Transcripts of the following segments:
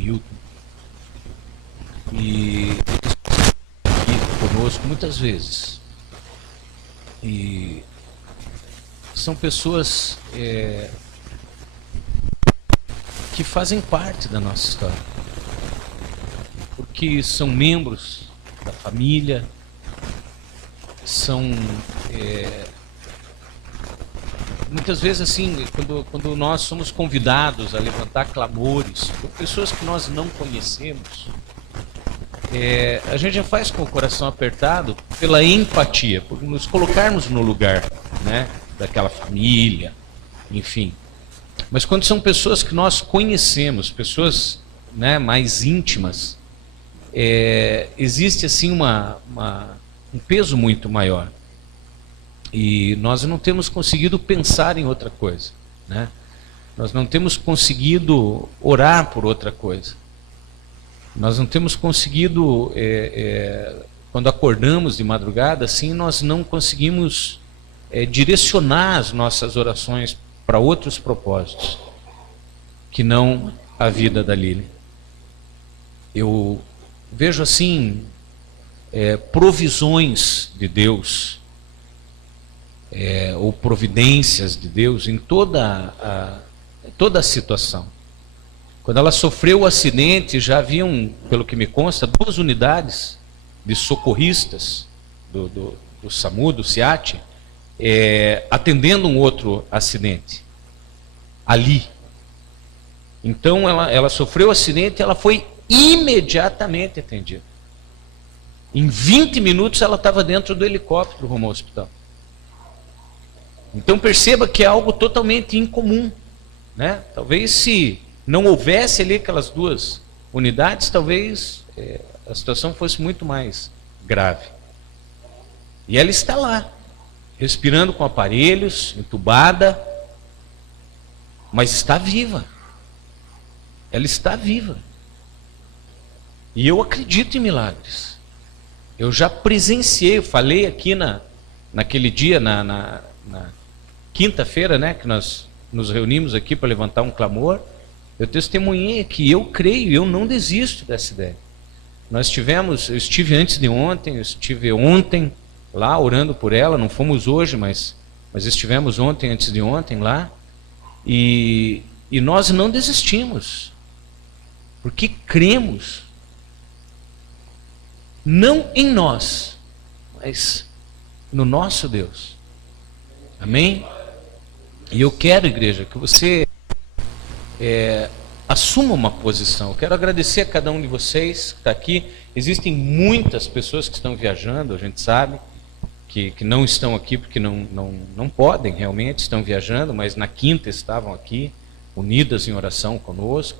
Newton. E aqui conosco muitas vezes. E são pessoas que fazem parte da nossa história, porque são membros da família, são muitas vezes assim, quando nós somos convidados a levantar clamores por pessoas que nós não conhecemos, a gente já faz com o coração apertado pela empatia, por nos colocarmos no lugar, né, daquela família, enfim. Mas quando são pessoas que nós conhecemos, pessoas, né, mais íntimas, existe assim um peso muito maior. E nós não temos conseguido pensar em outra coisa, né? Nós não temos conseguido orar por outra coisa. Nós não temos conseguido, quando acordamos de madrugada, assim, nós não conseguimos direcionar as nossas orações para outros propósitos, que não a vida da Lili. Eu vejo assim, provisões de Deus, ou providências de Deus em toda a situação. Quando ela sofreu o acidente, já haviam, pelo que me consta, 2 unidades de socorristas do SAMU, do SEAT, atendendo um outro acidente ali. Então ela sofreu o acidente, ela foi imediatamente atendida. Em 20 minutos ela estava dentro do helicóptero rumo ao hospital. Então perceba que é algo totalmente incomum, né? Talvez se não houvesse ali aquelas 2 unidades, talvez a situação fosse muito mais grave. E ela está lá, respirando com aparelhos, entubada, mas está viva. Ela está viva. E eu acredito em milagres. Eu já presenciei, eu falei aqui naquele dia, na quinta-feira, né, que nós nos reunimos aqui para levantar um clamor. Eu testemunhei que eu creio, eu não desisto dessa ideia. Eu estive antes de ontem, eu estive ontem lá orando por ela, não fomos hoje, mas estivemos ontem, antes de ontem lá, e nós não desistimos, porque cremos, não em nós, mas no nosso Deus. Amém? E eu quero, igreja, que você assuma uma posição. Eu quero agradecer a cada um de vocês que está aqui. Existem muitas pessoas que estão viajando, a gente sabe, que não estão aqui porque não podem realmente, estão viajando, mas na quinta estavam aqui, unidas em oração conosco.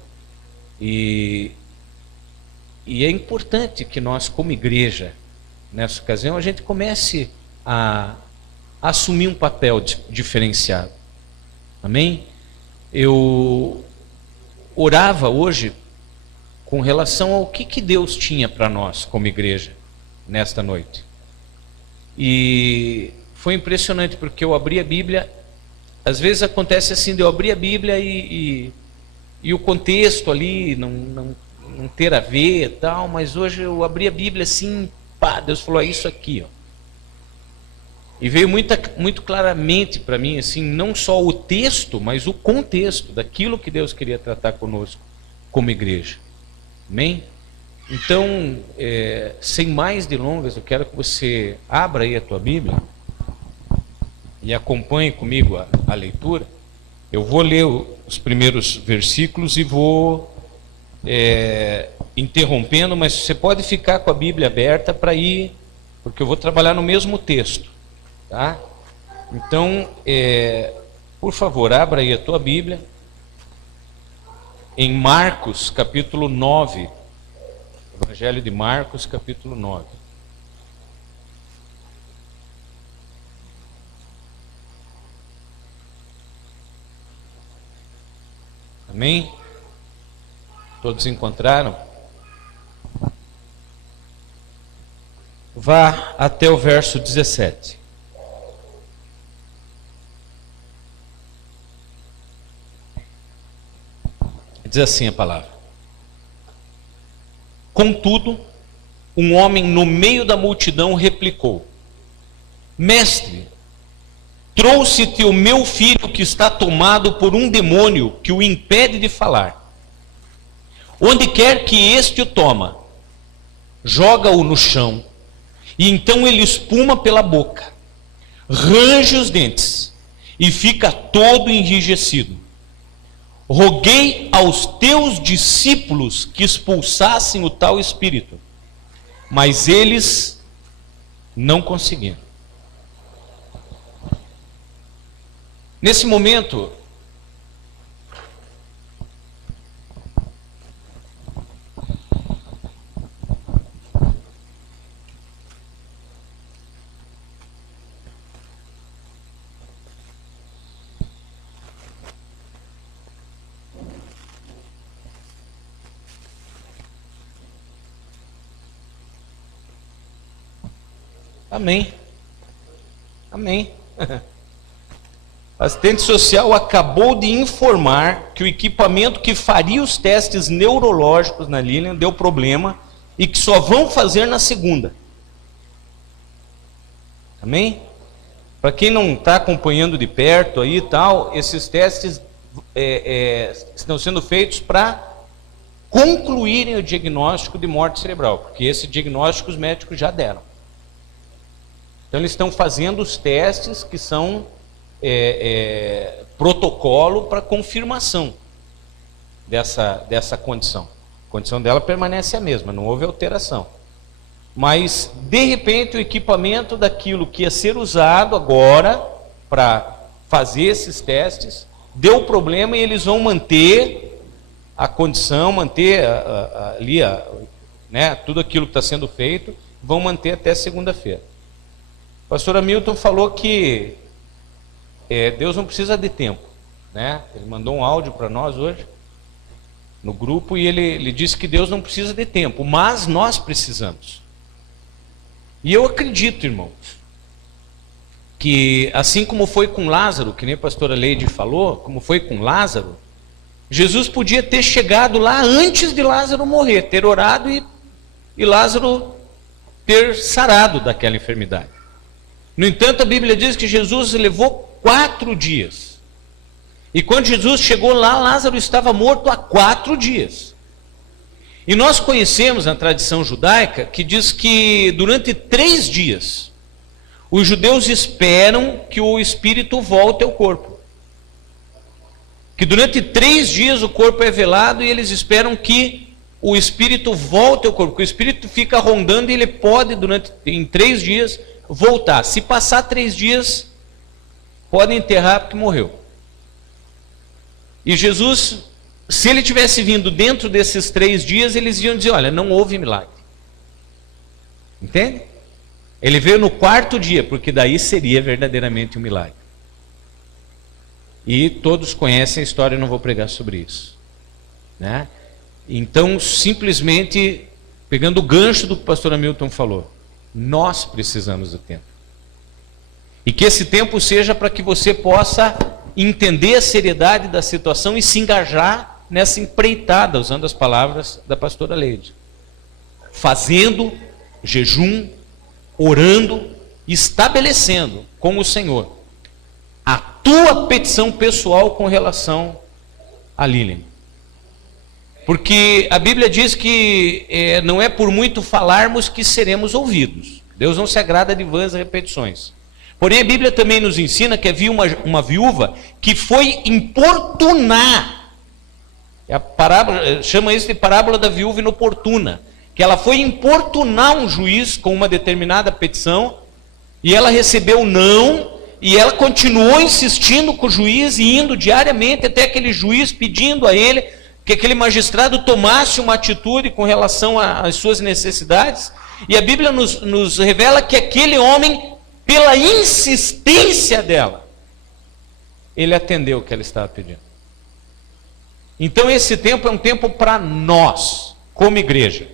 E é importante que nós, como igreja, nessa ocasião, a gente comece a assumir um papel diferenciado. Amém? Eu orava hoje com relação ao que Deus tinha para nós como igreja nesta noite. E foi impressionante, porque eu abri a Bíblia, às vezes acontece assim, de eu abrir a Bíblia e o contexto ali não ter a ver e tal, mas hoje eu abri a Bíblia assim, pá, Deus falou, é isso aqui, ó. E veio muito claramente para mim, assim, não só o texto, mas o contexto daquilo que Deus queria tratar conosco como igreja. Amém? Então, sem mais delongas, eu quero que você abra aí a tua Bíblia e acompanhe comigo a leitura. Eu vou ler os primeiros versículos e vou interrompendo, mas você pode ficar com a Bíblia aberta para ir, porque eu vou trabalhar no mesmo texto. Tá? Então, por favor, abra aí a tua Bíblia em Marcos, capítulo 9. Evangelho de Marcos, capítulo 9. Amém? Todos encontraram? Vá até o verso 17. Diz assim a palavra: Contudo, um homem no meio da multidão replicou: Mestre, trouxe-te o meu filho que está tomado por um demônio que o impede de falar. Onde quer que este o toma, joga-o no chão, e então ele espuma pela boca, range os dentes e fica todo enrijecido. Roguei aos teus discípulos que expulsassem o tal espírito, mas eles não conseguiram. Nesse momento, amém. Amém. A assistente social acabou de informar que o equipamento que faria os testes neurológicos na Lilian deu problema e que só vão fazer na segunda. Amém? Para quem não está acompanhando de perto aí e tal, esses testes estão sendo feitos para concluírem o diagnóstico de morte cerebral, porque esse diagnóstico os médicos já deram. Então eles estão fazendo os testes que são protocolo para confirmação dessa condição. A condição dela permanece a mesma, não houve alteração. Mas, de repente, o equipamento daquilo que ia ser usado agora para fazer esses testes deu problema e eles vão manter a condição, manter ali tudo aquilo que está sendo feito, vão manter até segunda-feira. O pastor Hamilton falou que Deus não precisa de tempo, né? Ele mandou um áudio para nós hoje no grupo e ele disse que Deus não precisa de tempo, mas nós precisamos. E eu acredito, irmãos, que assim como foi com Lázaro, que nem a pastora Leide falou, como foi com Lázaro, Jesus podia ter chegado lá antes de Lázaro morrer, ter orado e Lázaro ter sarado daquela enfermidade. No entanto, a Bíblia diz que Jesus levou 4 dias. E quando Jesus chegou lá, Lázaro estava morto há 4 dias. E nós conhecemos na tradição judaica que diz que durante 3 dias os judeus esperam que o espírito volte ao corpo. Que durante 3 dias o corpo é velado e eles esperam que o espírito volte ao corpo. Porque o espírito fica rondando e ele pode, em 3 dias, voltar. Se passar 3 dias, pode enterrar porque morreu. E Jesus, se ele tivesse vindo dentro desses 3 dias, eles iam dizer: olha, não houve milagre. Entende? Ele veio no 4º dia, porque daí seria verdadeiramente um milagre. E todos conhecem a história, eu não vou pregar sobre isso, né? Então, simplesmente, pegando o gancho do que o pastor Hamilton falou, nós precisamos do tempo. E que esse tempo seja para que você possa entender a seriedade da situação e se engajar nessa empreitada, usando as palavras da pastora Leide. Fazendo jejum, orando, estabelecendo com o Senhor a tua petição pessoal com relação a Lilian. Porque a Bíblia diz que não é por muito falarmos que seremos ouvidos. Deus não se agrada de vãs repetições. Porém, a Bíblia também nos ensina que havia uma viúva que foi importunar. A parábola, chama isso de parábola da viúva inoportuna. Que ela foi importunar um juiz com uma determinada petição, e ela recebeu não, e ela continuou insistindo com o juiz, e indo diariamente até aquele juiz, pedindo a ele que aquele magistrado tomasse uma atitude com relação às suas necessidades. E a Bíblia nos revela que aquele homem, pela insistência dela, ele atendeu o que ela estava pedindo. Então esse tempo é um tempo para nós, como igreja.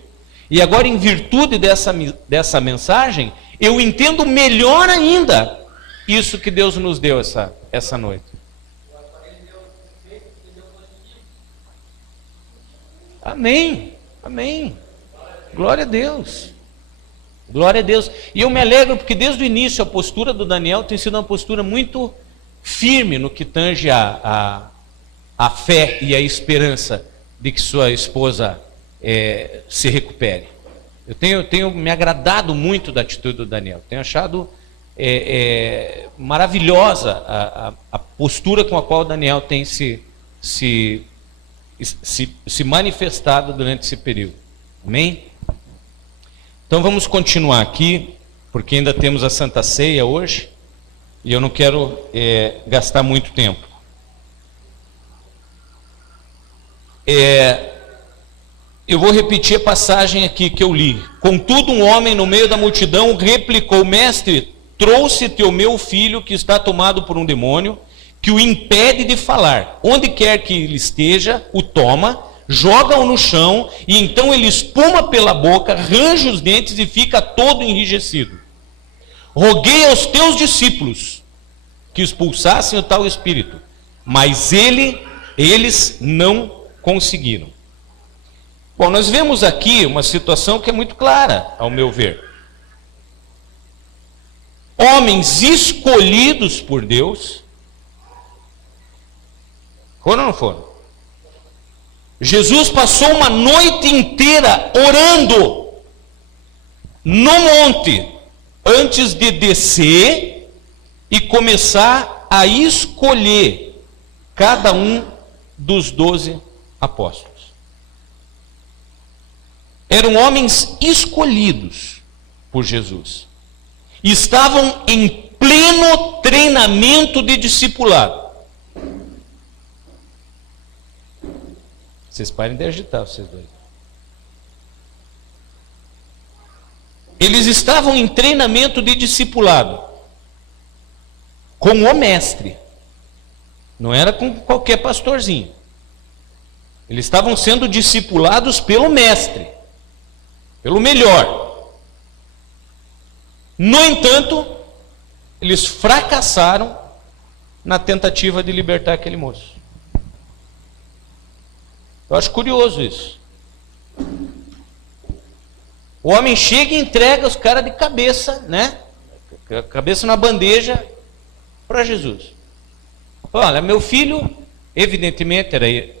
E agora, em virtude dessa mensagem, eu entendo melhor ainda isso que Deus nos deu essa noite. Amém, amém. Glória a Deus. Glória a Deus. E eu me alegro porque desde o início a postura do Daniel tem sido uma postura muito firme no que tange a fé e a esperança de que sua esposa se recupere. Eu tenho me agradado muito da atitude do Daniel. Tenho achado maravilhosa a postura com a qual o Daniel tem se manifestado durante esse período. Amém? Então vamos continuar aqui, porque ainda temos a Santa Ceia hoje, e eu não quero gastar muito tempo. Eu vou repetir a passagem aqui que eu li. Contudo, um homem no meio da multidão replicou: Mestre, trouxe-te o meu filho que está tomado por um demônio, que o impede de falar. Onde quer que ele esteja, o toma, joga-o no chão, e então ele espuma pela boca, range os dentes e fica todo enrijecido. Roguei aos teus discípulos que expulsassem o tal espírito, mas eles não conseguiram. Bom, nós vemos aqui uma situação que é muito clara, ao meu ver. Homens escolhidos por Deus, foram ou não foram? Jesus passou uma noite inteira orando no monte, antes de descer e começar a escolher cada um dos 12 apóstolos. Eram homens escolhidos por Jesus. Estavam em pleno treinamento de discipulado. Vocês parem de agitar, vocês dois. Eles estavam em treinamento de discipulado com o mestre. Não era com qualquer pastorzinho. Eles estavam sendo discipulados pelo mestre, pelo melhor. No entanto, eles fracassaram na tentativa de libertar aquele moço. Eu acho curioso isso. O homem chega e entrega os caras de cabeça, né? Cabeça na bandeja para Jesus. Olha, meu filho, evidentemente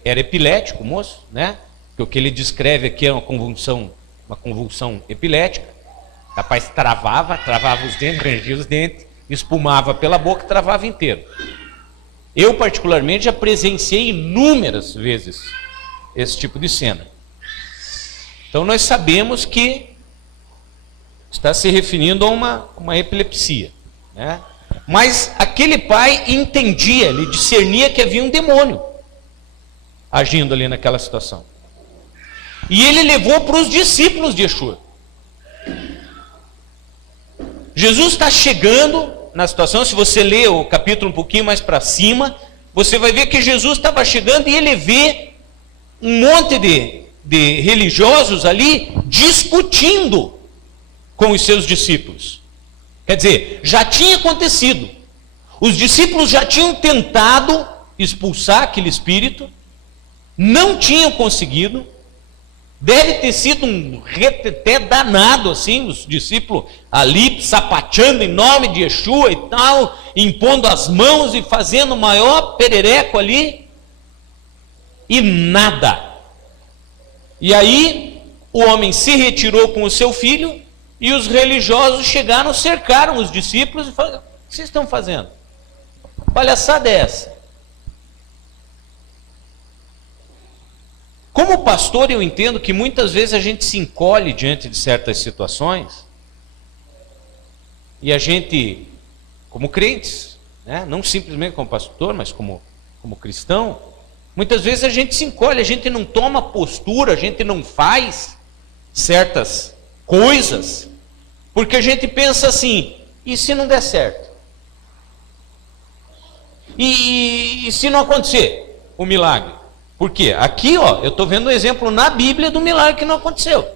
era epilético, moço, né? Porque o que ele descreve aqui é uma convulsão epilética. O rapaz travava os dentes, rangia os dentes, espumava pela boca e travava inteiro. Eu, particularmente, já presenciei inúmeras vezes esse tipo de cena. Então nós sabemos que está se referindo a uma epilepsia, né? Mas aquele pai entendia, ele discernia que havia um demônio agindo ali naquela situação. E ele levou para os discípulos de Yeshua. Jesus está chegando na situação, se você ler o capítulo um pouquinho mais para cima, você vai ver que Jesus estava chegando e ele vê um monte de religiosos ali discutindo com os seus discípulos. Quer dizer, já tinha acontecido. Os discípulos já tinham tentado expulsar aquele espírito, não tinham conseguido. Deve ter sido um reteté danado, assim, os discípulos ali sapateando em nome de Yeshua e tal, impondo as mãos e fazendo o maior perereco ali. E nada. E aí o homem se retirou com o seu filho e os religiosos chegaram, cercaram os discípulos e falaram: o que vocês estão fazendo? Palhaçada é essa? Como pastor, eu entendo que muitas vezes a gente se encolhe diante de certas situações e a gente, como crentes, né, não simplesmente como pastor, mas como cristão, muitas vezes a gente se encolhe, a gente não toma postura, a gente não faz certas coisas, porque a gente pensa assim: e se não der certo? E se não acontecer o milagre? Por quê? Aqui, ó, eu estou vendo um exemplo na Bíblia do milagre que não aconteceu.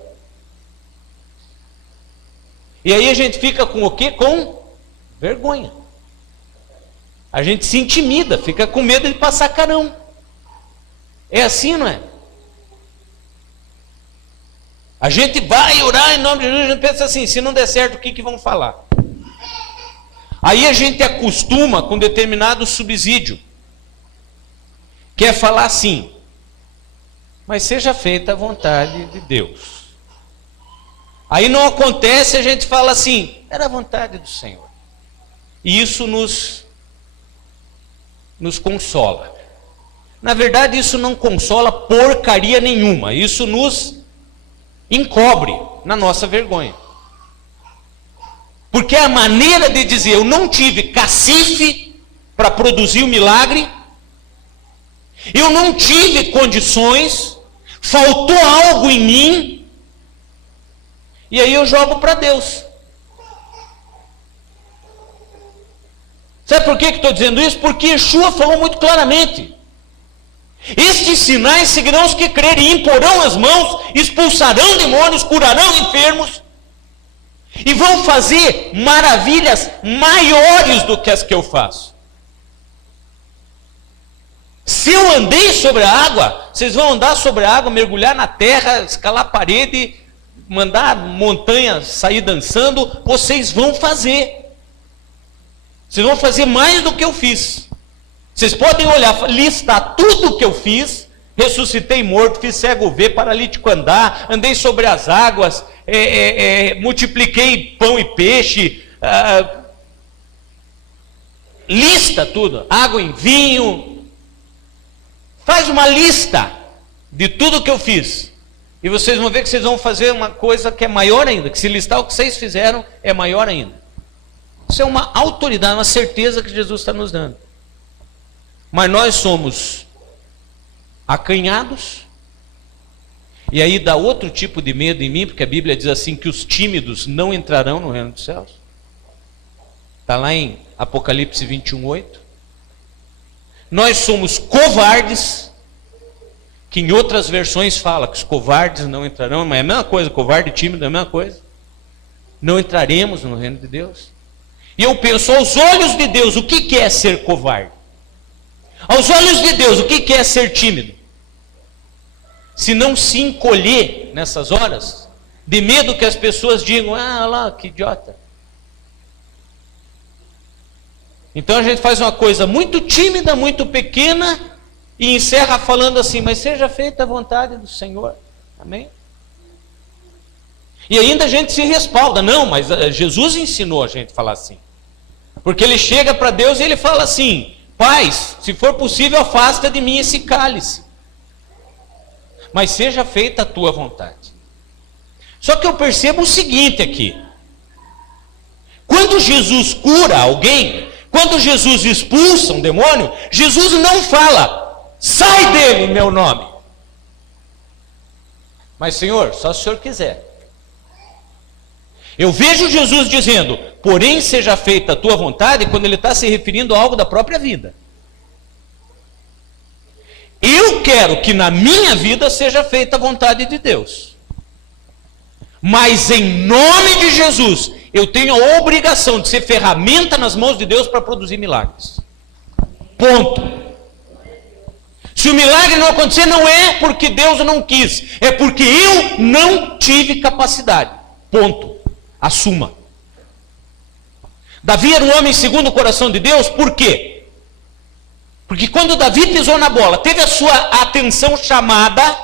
E aí a gente fica com o quê? Com vergonha. A gente se intimida, fica com medo de passar carão. É assim, não é? A gente vai orar em nome de Jesus, a gente pensa assim, se não der certo, o que vão falar? Aí a gente acostuma com determinado subsídio. Quer falar assim, mas seja feita a vontade de Deus. Aí não acontece, a gente fala assim, era a vontade do Senhor. E isso nos consola. Na verdade, isso não consola porcaria nenhuma. Isso nos encobre na nossa vergonha. Porque a maneira de dizer, eu não tive cacife para produzir o milagre, eu não tive condições, faltou algo em mim, e aí eu jogo para Deus. Sabe por que estou dizendo isso? Porque Yeshua falou muito claramente. Estes sinais seguirão os que crerem, imporão as mãos, expulsarão demônios, curarão enfermos, e vão fazer maravilhas maiores do que as que eu faço. Se eu andei sobre a água, vocês vão andar sobre a água, mergulhar na terra, escalar a parede, mandar montanha sair dançando, vocês vão fazer. Vocês vão fazer mais do que eu fiz. Vocês podem olhar, listar tudo o que eu fiz. Ressuscitei morto, fiz cego ver, paralítico andar, andei sobre as águas, multipliquei pão e peixe, lista tudo, água em vinho. Faz uma lista de tudo que eu fiz. E vocês vão ver que vocês vão fazer uma coisa que é maior ainda, que se listar o que vocês fizeram, é maior ainda. Isso é uma autoridade, uma certeza que Jesus está nos dando. Mas nós somos acanhados, e aí dá outro tipo de medo em mim, porque a Bíblia diz assim, que os tímidos não entrarão no reino dos céus. Está lá em Apocalipse 21:8. Nós somos covardes, que em outras versões fala que os covardes não entrarão, mas é a mesma coisa, covarde e tímido é a mesma coisa. Não entraremos no reino de Deus. E eu penso, aos olhos de Deus, o que é ser covarde? Aos olhos de Deus, o que é ser tímido? Se não se encolher nessas horas, de medo que as pessoas digam, ah lá, que idiota. Então a gente faz uma coisa muito tímida, muito pequena, e encerra falando assim, mas seja feita a vontade do Senhor. Amém? E ainda a gente se respalda, não, mas Jesus ensinou a gente a falar assim. Porque ele chega para Deus e ele fala assim, Pai, se for possível, afasta de mim esse cálice. Mas seja feita a tua vontade. Só que eu percebo o seguinte aqui. Quando Jesus cura alguém, quando Jesus expulsa um demônio, Jesus não fala, sai dele em meu nome. Mas Senhor, só se o Senhor quiser. Eu vejo Jesus dizendo, porém seja feita a tua vontade, quando ele está se referindo a algo da própria vida. Eu quero que na minha vida seja feita a vontade de Deus. Mas em nome de Jesus, eu tenho a obrigação de ser ferramenta nas mãos de Deus para produzir milagres. Ponto. Se o milagre não acontecer, não é porque Deus não quis, é porque eu não tive capacidade. Ponto. Assuma. Davi era um homem segundo o coração de Deus, por quê? Porque quando Davi pisou na bola, teve a sua atenção chamada,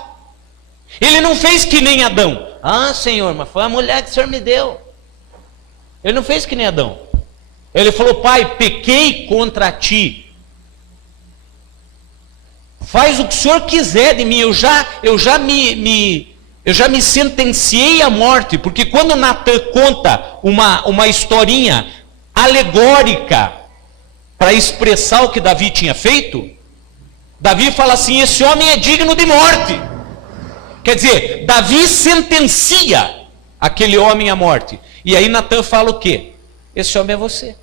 ele não fez que nem Adão. Ah, Senhor, mas foi a mulher que o Senhor me deu. Ele não fez que nem Adão. Ele falou, Pai, pequei contra ti. Faz o que o Senhor quiser de mim, eu já me sentenciei à morte, porque quando Natan conta uma historinha alegórica para expressar o que Davi tinha feito, Davi fala assim, esse homem é digno de morte. Quer dizer, Davi sentencia aquele homem à morte. E aí Natan fala o quê? Esse homem é você.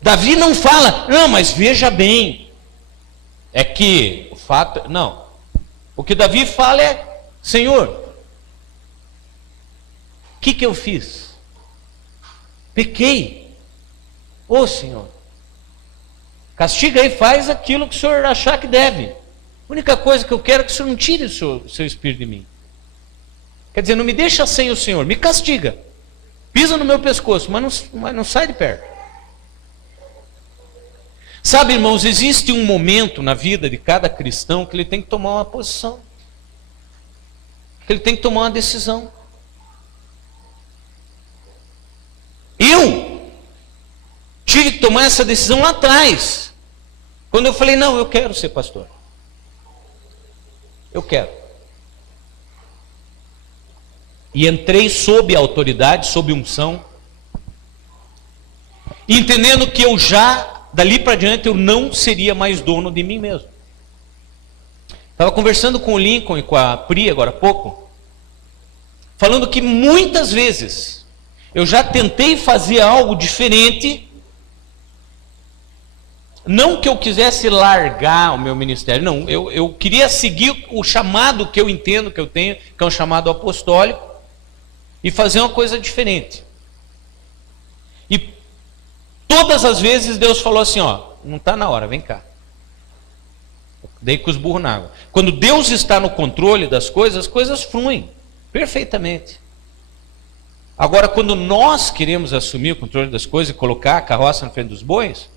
Davi não fala, não, mas veja bem, é que o fato, não. O que Davi fala é, Senhor, o que eu fiz? Pequei. Ô Senhor, castiga aí, faz aquilo que o Senhor achar que deve. A única coisa que eu quero é que o Senhor não tire o seu espírito de mim. Quer dizer, não me deixa sem o Senhor, me castiga. Pisa no meu pescoço, mas não sai de perto. Sabe, irmãos, existe um momento na vida de cada cristão que ele tem que tomar uma posição. Que ele tem que tomar uma decisão. Eu tive que tomar essa decisão lá atrás. Quando eu falei, não, eu quero ser pastor. Eu quero. E entrei sob a autoridade, sob unção. Entendendo que eu já, dali para diante, eu não seria mais dono de mim mesmo. Estava conversando com o Lincoln e com a Pri agora há pouco, falando que muitas vezes eu já tentei fazer algo diferente, não que eu quisesse largar o meu ministério, não, eu queria seguir o chamado que eu entendo que eu tenho, que é um chamado apostólico, e fazer uma coisa diferente. E todas as vezes Deus falou assim, ó, não está na hora, vem cá. Dei com os burros na água. Quando Deus está no controle das coisas, as coisas fluem perfeitamente. Agora, quando nós queremos assumir o controle das coisas e colocar a carroça na frente dos bois,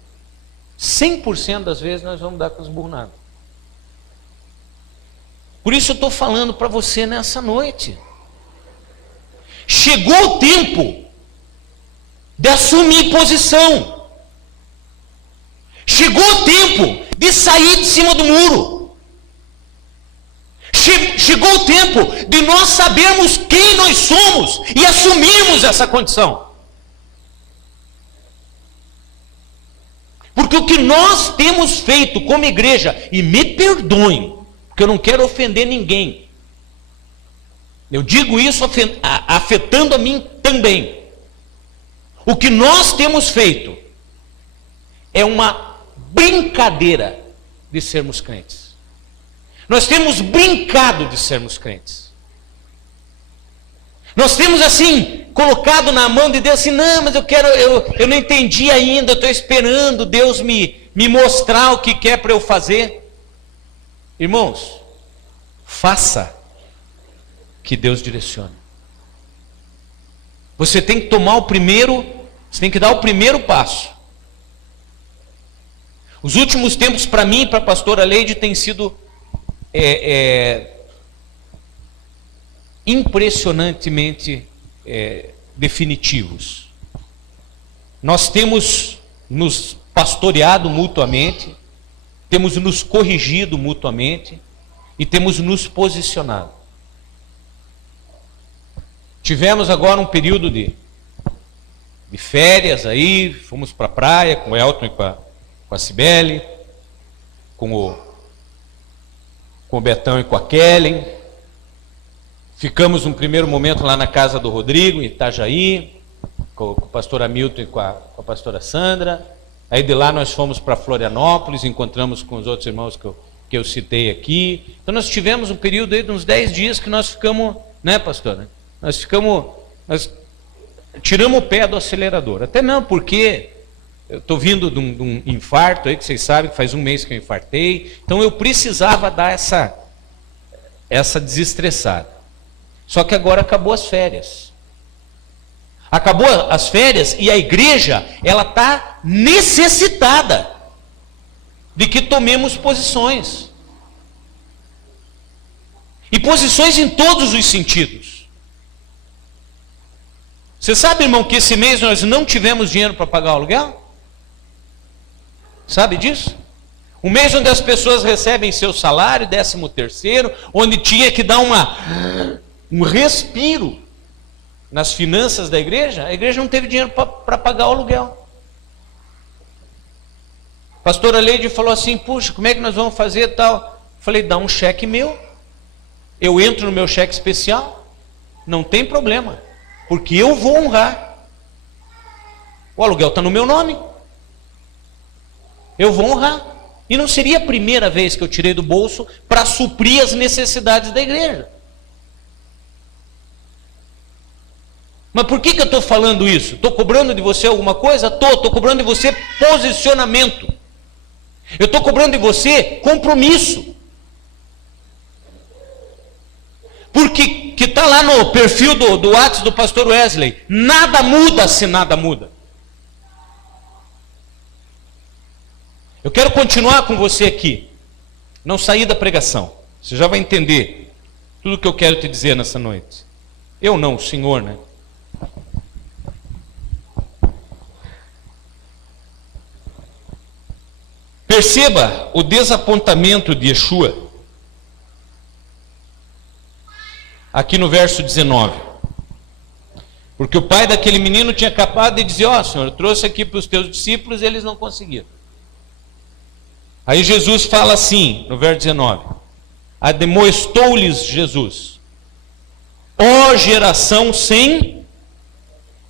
100% das vezes nós vamos dar com os burros na água. Por isso eu estou falando para você nessa noite. Chegou o tempo de assumir posição. Chegou o tempo de sair de cima do muro. Chegou o tempo de nós sabermos quem nós somos e assumirmos essa condição. Porque o que nós temos feito como igreja, e me perdoem, porque eu não quero ofender ninguém, eu digo isso afetando a mim também. O que nós temos feito é uma brincadeira de sermos crentes. Nós temos brincado de sermos crentes. Nós temos assim, colocado na mão de Deus assim, não, mas eu não entendi ainda, eu estou esperando Deus me mostrar o que quer para eu fazer. Irmãos, faça que Deus direcione. Você tem que você tem que dar o primeiro passo. Os últimos tempos para mim e para a pastora Leide têm sido impressionantemente definitivos. Nós temos nos pastoreado mutuamente, temos nos corrigido mutuamente e temos nos posicionado. Tivemos agora um período de férias aí, fomos para a praia com o Elton e com a Cibele, com o Betão e com a Kellen. Ficamos um primeiro momento lá na casa do Rodrigo, em Itajaí, com o pastor Hamilton e com a pastora Sandra. Aí de lá nós fomos para Florianópolis, encontramos com os outros irmãos que eu citei aqui. Então nós tivemos um período aí de uns 10 dias que nós ficamos, né, pastora? Nós tiramos o pé do acelerador. Até não, porque eu estou vindo de um infarto aí, que vocês sabem que faz um mês que eu infartei. Então eu precisava dar essa desestressada. Só que agora acabou as férias. Acabou as férias e a igreja, ela está necessitada de que tomemos posições. E posições em todos os sentidos. Você sabe, irmão, que esse mês nós não tivemos dinheiro para pagar o aluguel? Sabe disso? Um mês onde as pessoas recebem seu salário, 13º, onde tinha que dar um respiro nas finanças da igreja, a igreja não teve dinheiro para pagar o aluguel. A pastora Leide falou assim, puxa, como é que nós vamos fazer tal? Falei, dá um cheque meu, eu entro no meu cheque especial, não tem problema, porque eu vou honrar. O aluguel está no meu nome, eu vou honrar. E não seria a primeira vez que eu tirei do bolso para suprir as necessidades da igreja. Mas por que eu estou falando isso? Estou cobrando de você alguma coisa? Estou cobrando de você posicionamento. Eu estou cobrando de você compromisso. Porque que está lá no perfil do WhatsApp do pastor Wesley. Nada muda se nada muda. Eu quero continuar com você aqui. Não sair da pregação. Você já vai entender tudo o que eu quero te dizer nessa noite. Eu não, o Senhor, né? Perceba o desapontamento de Yeshua. Aqui no verso 19. Porque o pai daquele menino tinha acabado de dizer: ó, Senhor, eu trouxe aqui para os teus discípulos e eles não conseguiram. Aí Jesus fala assim, no verso 19: admoestou-lhes Jesus: ó geração sem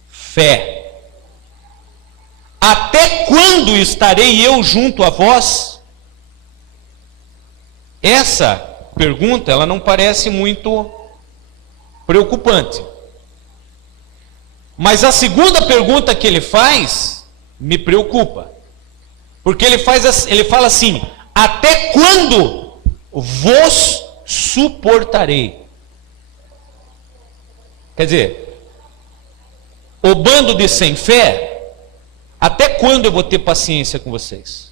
fé, até quando estarei eu junto a vós? Essa pergunta, ela não parece muito preocupante. Mas a segunda pergunta que ele faz me preocupa. Porque ele fala assim: até quando vos suportarei? Quer dizer, o bando de sem fé, até quando eu vou ter paciência com vocês?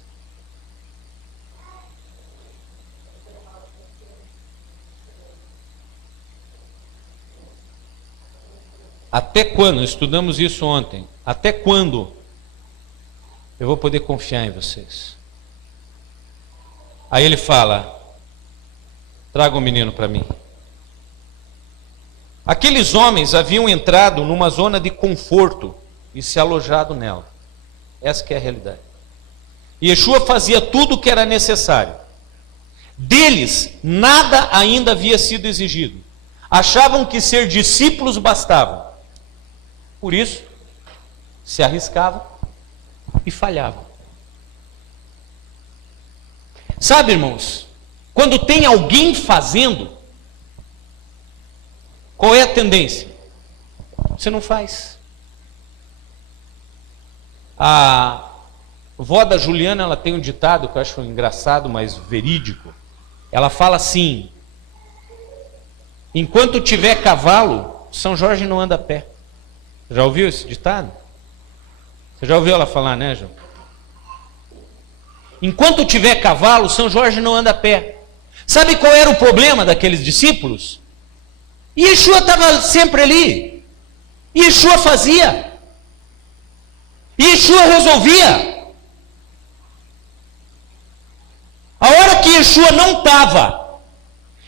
Até quando? Estudamos isso ontem. Até quando eu vou poder confiar em vocês? Aí ele fala: traga o menino para mim. Aqueles homens haviam entrado numa zona de conforto e se alojado nela. Essa que é a realidade. E Yeshua fazia tudo o que era necessário. Deles, nada ainda havia sido exigido. Achavam que ser discípulos bastava. Por isso, se arriscavam e falhavam. Sabe, irmãos, quando tem alguém fazendo, qual é a tendência? Você não faz. A vó da Juliana, ela tem um ditado que eu acho engraçado, mas verídico. Ela fala assim: enquanto tiver cavalo, São Jorge não anda a pé. Já ouviu esse ditado? Você já ouviu ela falar, né, João? Enquanto tiver cavalo, São Jorge não anda a pé. Sabe qual era o problema daqueles discípulos? Yeshua estava sempre ali. Yeshua fazia. Yeshua resolvia. A hora que Yeshua não estava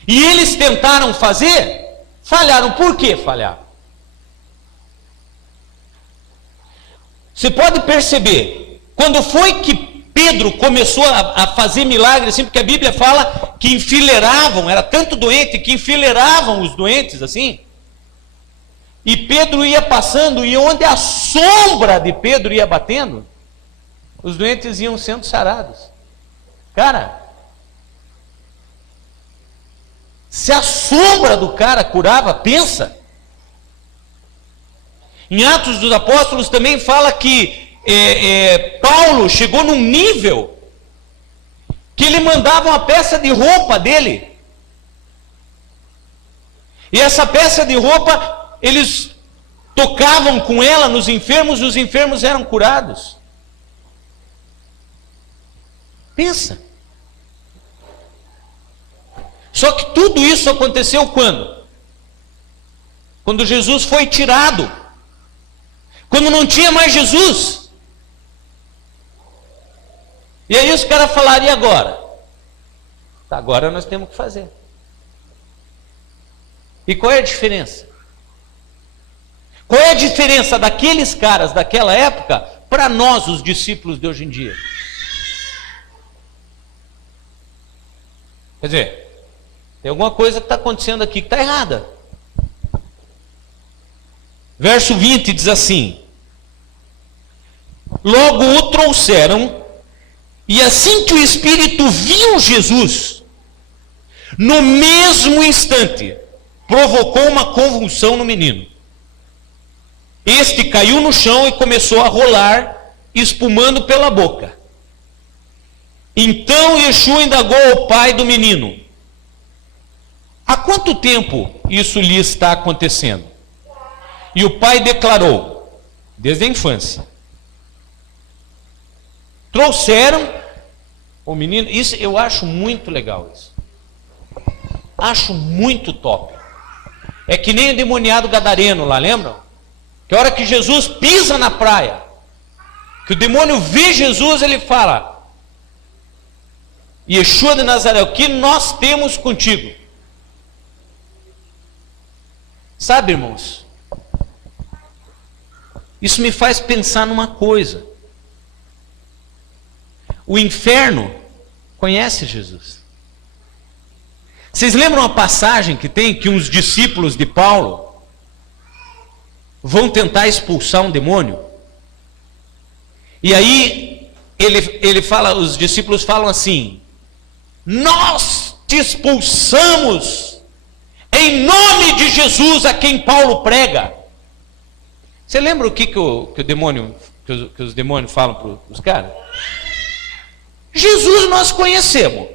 e eles tentaram fazer, falharam. Por que falharam? Você pode perceber, quando foi que Pedro começou a fazer milagres, assim, porque a Bíblia fala que enfileiravam, era tanto doente que enfileiravam os doentes assim, e Pedro ia passando, e onde a sombra de Pedro ia batendo, os doentes iam sendo sarados. Cara, se a sombra do cara curava, pensa. Em Atos dos Apóstolos também fala que Paulo chegou num nível que ele mandava uma peça de roupa dele. E essa peça de roupa, eles tocavam com ela nos enfermos e os enfermos eram curados. Pensa. Só que tudo isso aconteceu quando? Quando Jesus foi tirado. Quando não tinha mais Jesus. E aí os caras falaram: e agora? Agora nós temos que fazer. E qual é a diferença? Qual é a diferença daqueles caras daquela época para nós, os discípulos de hoje em dia? Quer dizer, tem alguma coisa que está acontecendo aqui que está errada. Verso 20 diz assim: logo o trouxeram, e assim que o Espírito viu Jesus, no mesmo instante, provocou uma convulsão no menino. Este caiu no chão e começou a rolar, espumando pela boca. Então Yeshua indagou ao pai do menino: há quanto tempo isso lhe está acontecendo? E o pai declarou: desde a infância. Trouxeram o menino. Isso eu acho muito legal, isso. Acho muito top. É que nem o endemoniado gadareno lá, lembram? Que a hora que Jesus pisa na praia, que o demônio vê Jesus, ele fala: Yeshua de Nazaré, o que nós temos contigo? Sabe, irmãos, isso me faz pensar numa coisa. O inferno conhece Jesus. Vocês lembram a passagem que tem que uns discípulos de Paulo vão tentar expulsar um demônio? E aí ele fala, os discípulos falam assim: nós te expulsamos em nome de Jesus a quem Paulo prega. Você lembra o que os demônios falam para os caras? Jesus nós conhecemos,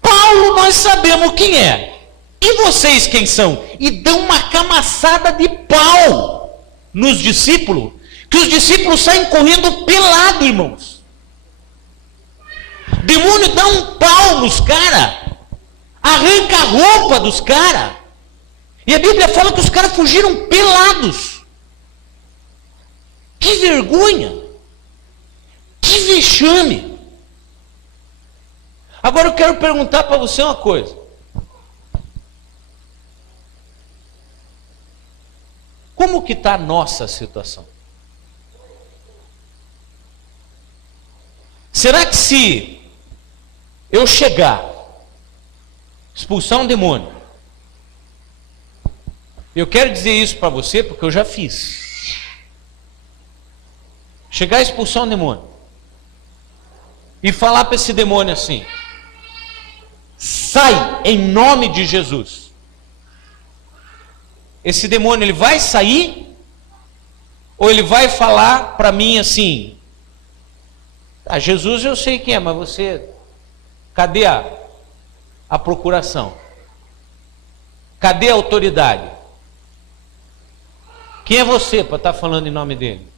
Paulo nós sabemos quem é, e vocês quem são? E dão uma camaçada de pau nos discípulos, que os discípulos saem correndo pelado, irmãos. Demônio dá um pau nos caras, arranca a roupa dos caras, e a Bíblia fala que os caras fugiram pelados. Que vergonha, que vexame. Agora eu quero perguntar para você uma coisa. Como que está a nossa situação? Será que se eu chegar, expulsar um demônio, eu quero dizer isso para você porque eu já fiz. Chegar a expulsar um demônio e falar para esse demônio assim: sai em nome de Jesus. Esse demônio, ele vai sair? Ou ele vai falar para mim assim: ah, Jesus eu sei quem é, mas você, cadê a procuração? Cadê a autoridade? Quem é você para estar falando em nome dele?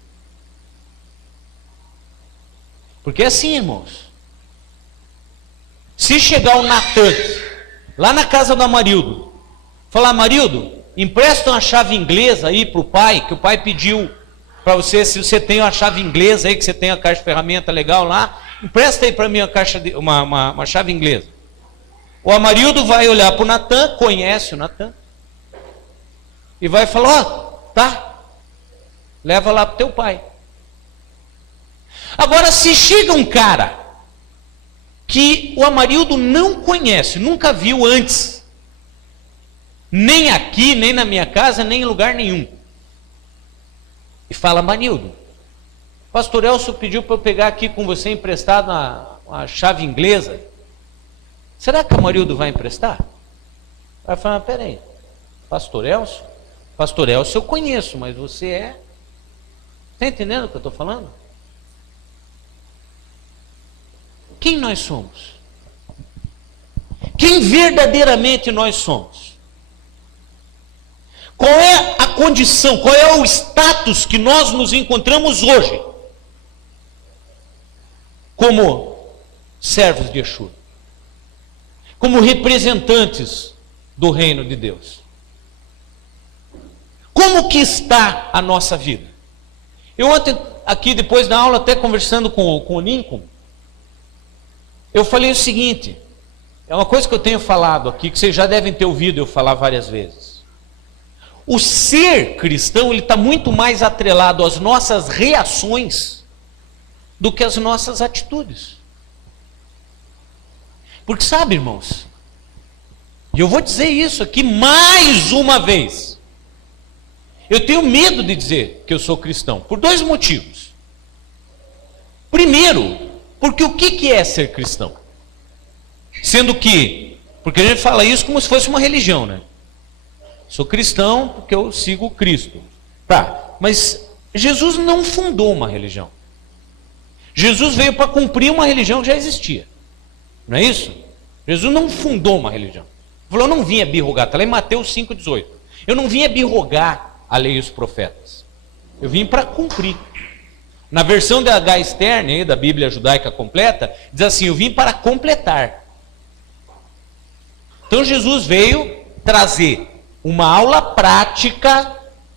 Porque é assim, irmãos. Se chegar o Natan lá na casa do Amarildo, falar: Amarildo, empresta uma chave inglesa aí para o pai, que o pai pediu para você, se você tem uma chave inglesa aí, que você tem a caixa de ferramenta legal lá, empresta aí para mim uma chave inglesa. O Amarildo vai olhar para o Natan, conhece o Natan, e vai falar: ó, tá, leva lá para o teu pai. Agora, se chega um cara que o Amarildo não conhece, nunca viu antes, nem aqui, nem na minha casa, nem em lugar nenhum, e fala: Amarildo, pastor Elcio pediu para eu pegar aqui com você emprestado uma chave inglesa, será que o Amarildo vai emprestar? Vai falar: peraí, pastor Elcio eu conheço, mas você é... Está entendendo o que eu estou falando? Quem nós somos? Quem verdadeiramente nós somos? Qual é a condição, qual é o status que nós nos encontramos hoje? Como servos de Yeshua, como representantes do reino de Deus. Como que está a nossa vida? Eu ontem, aqui depois da aula, até conversando com o Lincoln, eu falei o seguinte, é uma coisa que eu tenho falado aqui, que vocês já devem ter ouvido eu falar várias vezes. O ser cristão, ele está muito mais atrelado às nossas reações do que às nossas atitudes. Porque sabe, irmãos, e eu vou dizer isso aqui mais uma vez, eu tenho medo de dizer que eu sou cristão, por dois motivos. Primeiro, porque o que é ser cristão? Sendo que, porque a gente fala isso como se fosse uma religião, né? Sou cristão porque eu sigo Cristo. Tá, mas Jesus não fundou uma religião. Jesus veio para cumprir uma religião que já existia. Não é isso? Jesus não fundou uma religião. Falou, eu não vim abirrogar, está lá em Mateus 5,18. Eu não vim abirrogar a lei e os profetas. Eu vim para cumprir. Na versão da H. Stern, da Bíblia Judaica Completa, diz assim, eu vim para completar. Então Jesus veio trazer uma aula prática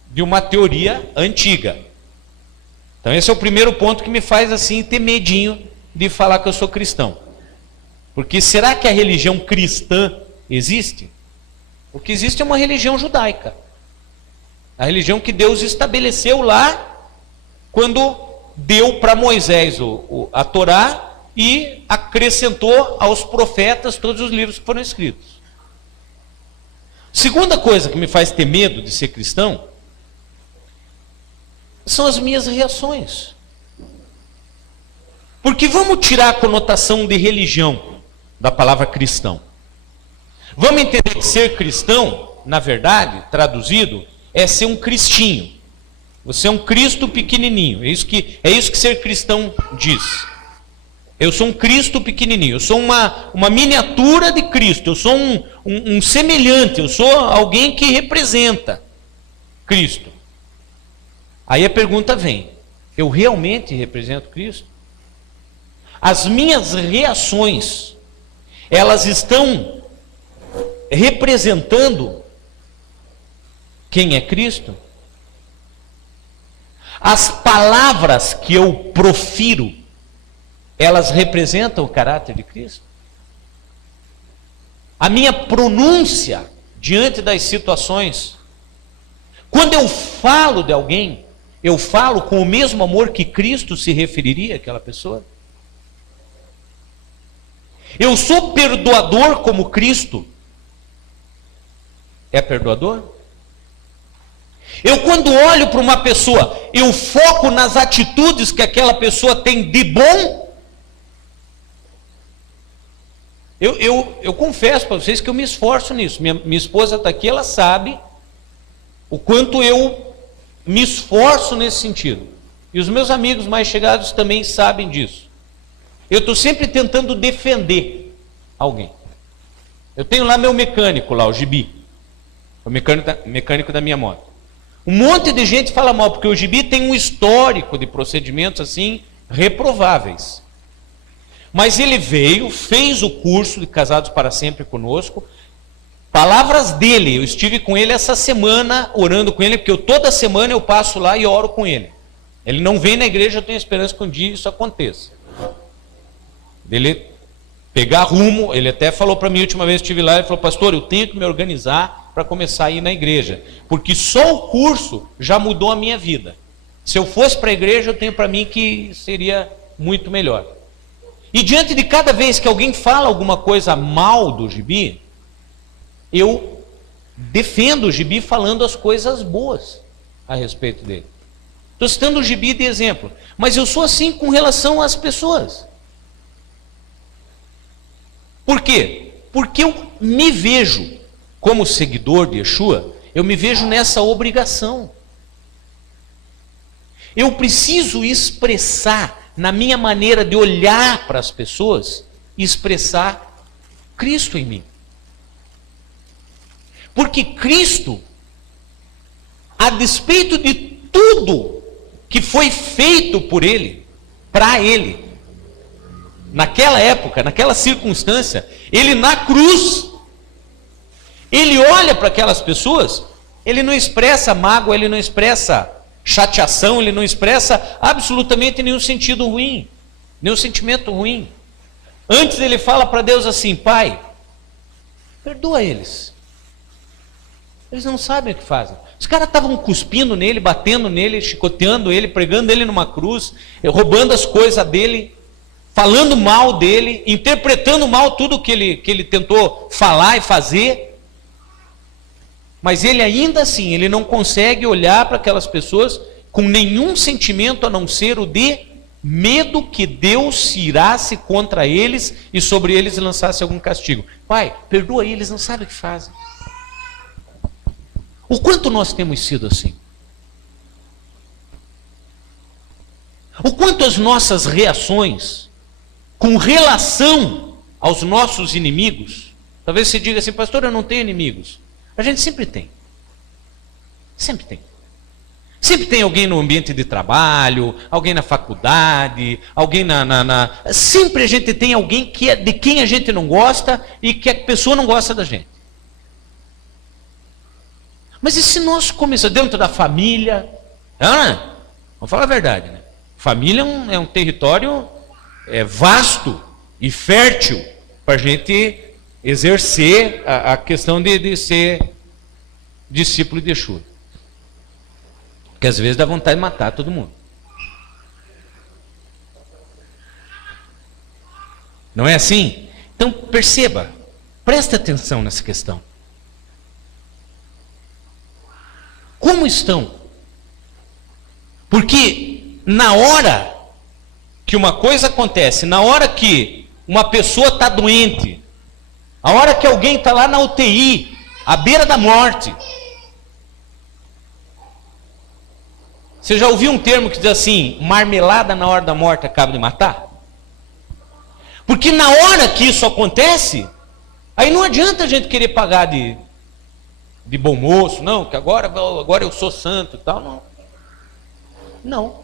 de uma teoria antiga. Então esse é o primeiro ponto que me faz assim ter medinho de falar que eu sou cristão. Porque será que a religião cristã existe? O que existe é uma religião judaica. A religião que Deus estabeleceu lá quando deu para Moisés a Torá e acrescentou aos profetas todos os livros que foram escritos. Segunda coisa que me faz ter medo de ser cristão são as minhas reações. Porque vamos tirar a conotação de religião da palavra cristão. Vamos entender que ser cristão, na verdade, traduzido, é ser um cristinho. Você é um Cristo pequenininho. É isso que ser cristão diz. Eu sou um Cristo pequenininho. Eu sou uma miniatura de Cristo. Eu sou um semelhante. Eu sou alguém que representa Cristo. Aí a pergunta vem: eu realmente represento Cristo? As minhas reações, elas estão representando quem é Cristo? As palavras que eu profiro, elas representam o caráter de Cristo? A minha pronúncia diante das situações, quando eu falo de alguém, eu falo com o mesmo amor que Cristo se referiria àquela pessoa? Eu sou perdoador como Cristo é perdoador? Eu, quando olho para uma pessoa, eu foco nas atitudes que aquela pessoa tem de bom? Eu confesso para vocês que eu me esforço nisso. Minha esposa está aqui, ela sabe o quanto eu me esforço nesse sentido. E os meus amigos mais chegados também sabem disso. Eu estou sempre tentando defender alguém. Eu tenho lá meu mecânico, lá, o Gibi. O mecânico da minha moto. Um monte de gente fala mal, porque o Gibi tem um histórico de procedimentos assim, reprováveis. Mas ele veio, fez o curso de Casados para Sempre conosco. Palavras dele, eu estive com ele essa semana, orando com ele, porque toda semana eu passo lá e oro com ele. Ele não vem na igreja, eu tenho esperança que um dia isso aconteça. Ele pegar rumo, ele até falou para mim, a última vez que estive lá, ele falou, pastor, eu tenho que me organizar para começar a ir na igreja, porque só o curso já mudou a minha vida. Se eu fosse para a igreja, eu tenho para mim que seria muito melhor. E diante de cada vez que alguém fala alguma coisa mal do Gibi, eu defendo o Gibi falando as coisas boas a respeito dele. Estou citando o Gibi de exemplo, mas eu sou assim com relação às pessoas. Por quê? Porque eu me vejo como seguidor de Yeshua, eu me vejo nessa obrigação. Eu preciso expressar, na minha maneira de olhar para as pessoas, expressar Cristo em mim. Porque Cristo, a despeito de tudo que foi feito por Ele, para Ele, naquela época, naquela circunstância, Ele na cruz, Ele olha para aquelas pessoas, Ele não expressa mágoa, Ele não expressa chateação, Ele não expressa absolutamente nenhum sentido ruim, nenhum sentimento ruim. Antes Ele fala para Deus assim: Pai, perdoa eles. Eles não sabem o que fazem. Os caras estavam cuspindo nele, batendo nele, chicoteando ele, pregando ele numa cruz, roubando as coisas dele, falando mal dele, interpretando mal tudo que ele tentou falar e fazer. Mas ele ainda assim, ele não consegue olhar para aquelas pessoas com nenhum sentimento a não ser o de medo que Deus se irasse contra eles e sobre eles lançasse algum castigo. Pai, perdoa eles, não sabem o que fazem. O quanto nós temos sido assim? O quanto as nossas reações com relação aos nossos inimigos Talvez você diga assim, pastor, eu não tenho inimigos. A gente sempre tem. Sempre tem. Sempre tem alguém no ambiente de trabalho, alguém na faculdade, alguém Sempre a gente tem alguém de quem a gente não gosta e que a pessoa não gosta da gente. Mas e se nós começarmos dentro da família? Vamos falar a verdade, né? Família é um território vasto e fértil para a gente exercer a questão de ser discípulo de Yeshua. Porque às vezes dá vontade de matar todo mundo. Não é assim? Então perceba, presta atenção nessa questão. Como estão? Porque na hora que uma coisa acontece, na hora que uma pessoa está doente, a hora que alguém está lá na UTI, à beira da morte, você já ouviu um termo que diz assim, marmelada na hora da morte acaba de matar? Porque na hora que isso acontece, aí não adianta a gente querer pagar de bom moço, não, que agora eu sou santo e tal, não. Não.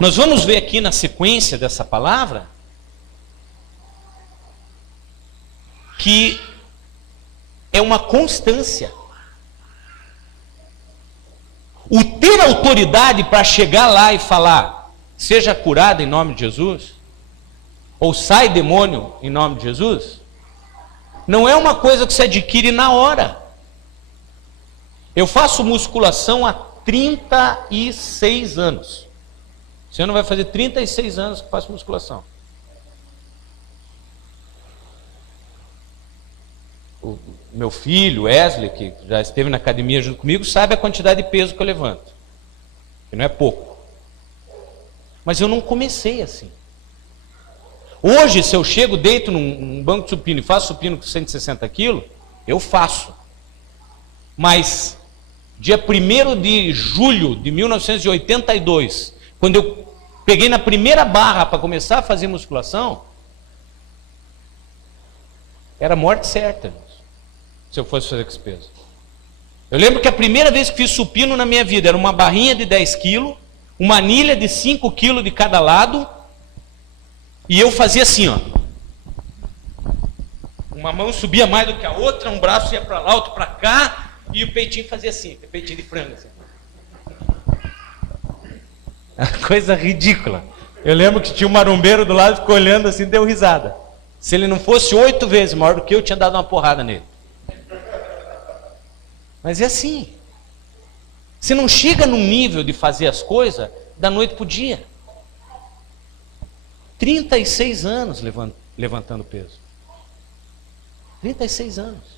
Nós vamos ver aqui na sequência dessa palavra que é uma constância. O ter autoridade para chegar lá e falar, seja curado em nome de Jesus, ou sai demônio em nome de Jesus, não é uma coisa que se adquire na hora. Eu faço musculação há 36 anos. Esse ano vai fazer 36 anos que faço musculação. O meu filho, Wesley, que já esteve na academia junto comigo, sabe a quantidade de peso que eu levanto. Que não é pouco. Mas eu não comecei assim. Hoje, se eu chego, deito num banco de supino e faço supino com 160 quilos, eu faço. Mas, dia 1º de julho de 1982, quando eu peguei na primeira barra para começar a fazer musculação, era morte certa, se eu fosse fazer com esse peso. Eu lembro que a primeira vez que fiz supino na minha vida era uma barrinha de 10 quilos, uma anilha de 5 quilos de cada lado, e eu fazia assim, ó. Uma mão subia mais do que a outra, um braço ia para lá, outro para cá, e o peitinho fazia assim, peitinho de frango. Assim. Coisa ridícula. Eu lembro que tinha um marombeiro do lado, ficou olhando assim, deu risada. Se ele não fosse 8 vezes maior do que eu tinha dado uma porrada nele. Mas é assim. Você não chega num nível de fazer as coisas da noite para o dia. 36 anos levantando peso. 36 anos.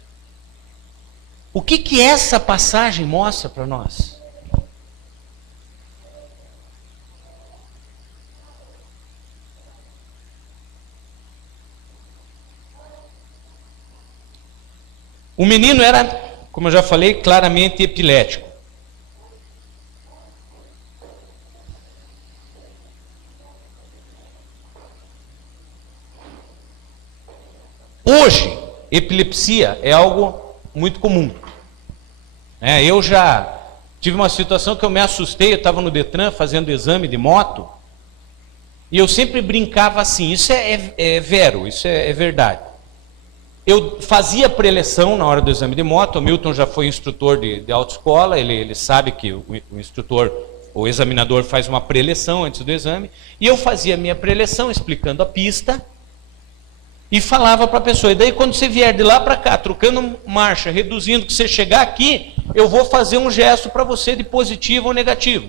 O que essa passagem mostra para nós? O menino era, como eu já falei, claramente epilético. Hoje, epilepsia é algo muito comum. Eu já tive uma situação que eu me assustei, eu estava no Detran fazendo exame de moto, e eu sempre brincava assim, isso é vero, isso é verdade. Eu fazia preleção na hora do exame de moto, o Milton já foi instrutor de autoescola, ele sabe que o instrutor, o examinador faz uma preleção antes do exame, e eu fazia a minha preleção explicando a pista, e falava para a pessoa, e daí quando você vier de lá para cá, trocando marcha, reduzindo, que você chegar aqui, eu vou fazer um gesto para você de positivo ou negativo.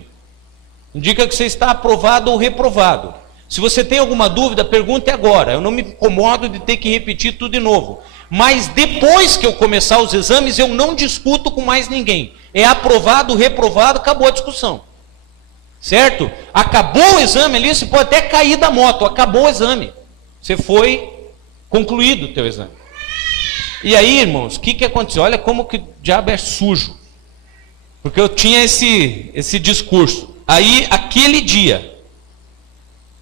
Indica que você está aprovado ou reprovado. Se você tem alguma dúvida, pergunte agora. Eu não me incomodo de ter que repetir tudo de novo. Mas depois que eu começar os exames, eu não discuto com mais ninguém. É aprovado, reprovado, acabou a discussão. Certo? Acabou o exame ali, você pode até cair da moto, acabou o exame. Você foi concluído o teu exame. E aí, irmãos, o que aconteceu? Olha como que o diabo é sujo. Porque eu tinha esse discurso. Aí, aquele dia,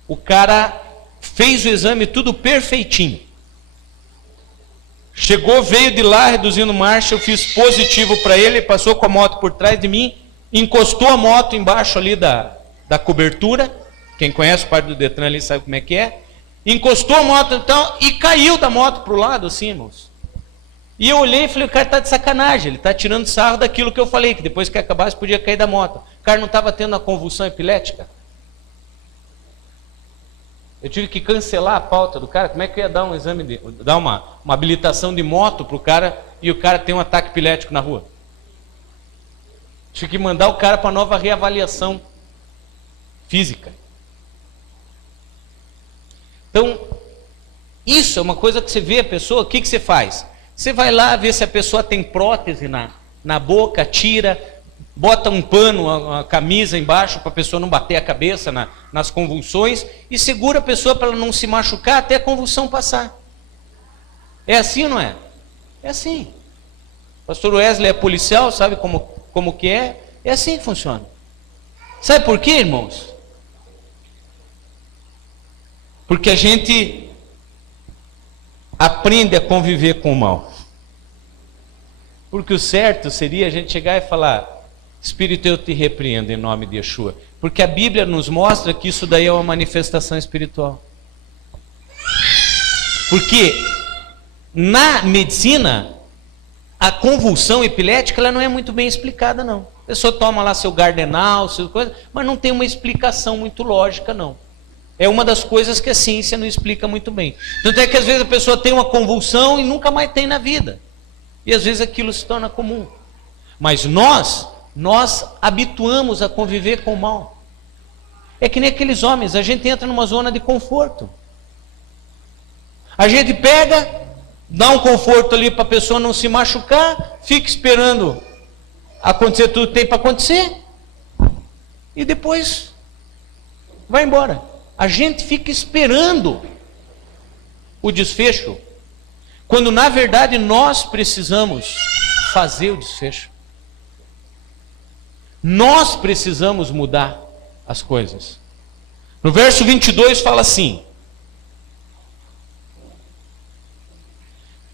o cara fez o exame tudo perfeitinho. Chegou, veio de lá, reduzindo marcha, eu fiz positivo para ele, passou com a moto por trás de mim, encostou a moto embaixo ali da cobertura, quem conhece o parte do Detran ali sabe como é que é, encostou a moto então e caiu da moto para o lado assim, irmãos. E eu olhei e falei, o cara está de sacanagem, ele está tirando sarro daquilo que eu falei, que depois que acabasse podia cair da moto. O cara não estava tendo uma convulsão epilética? Eu tive que cancelar a pauta do cara. Como é que eu ia dar um exame, dar uma habilitação de moto para o cara e o cara tem um ataque epilético na rua? Tive que mandar o cara para nova reavaliação física. Então, isso é uma coisa que você vê a pessoa, o que você faz? Você vai lá ver se a pessoa tem prótese na boca, tira, bota um pano, a camisa embaixo para a pessoa não bater a cabeça nas convulsões e segura a pessoa para ela não se machucar até a convulsão passar. É assim ou não é? É assim. O pastor Wesley é policial, sabe como que é? É assim que funciona. Sabe por quê, irmãos? Porque a gente aprende a conviver com o mal. Porque o certo seria a gente chegar e falar, Espírito, eu te repreendo em nome de Yeshua. Porque a Bíblia nos mostra que isso daí é uma manifestação espiritual. Porque na medicina, a convulsão epilética ela não é muito bem explicada, não. A pessoa toma lá seu Gardenal, suas coisas, mas não tem uma explicação muito lógica, não. É uma das coisas que a ciência não explica muito bem. Tanto é que às vezes a pessoa tem uma convulsão e nunca mais tem na vida. E às vezes aquilo se torna comum. Mas nós habituamos a conviver com o mal. É que nem aqueles homens, a gente entra numa zona de conforto. A gente pega, dá um conforto ali para a pessoa não se machucar, fica esperando acontecer tudo que tem para acontecer, e depois vai embora. A gente fica esperando o desfecho, quando na verdade nós precisamos fazer o desfecho. Nós precisamos mudar as coisas. No verso 22 fala assim: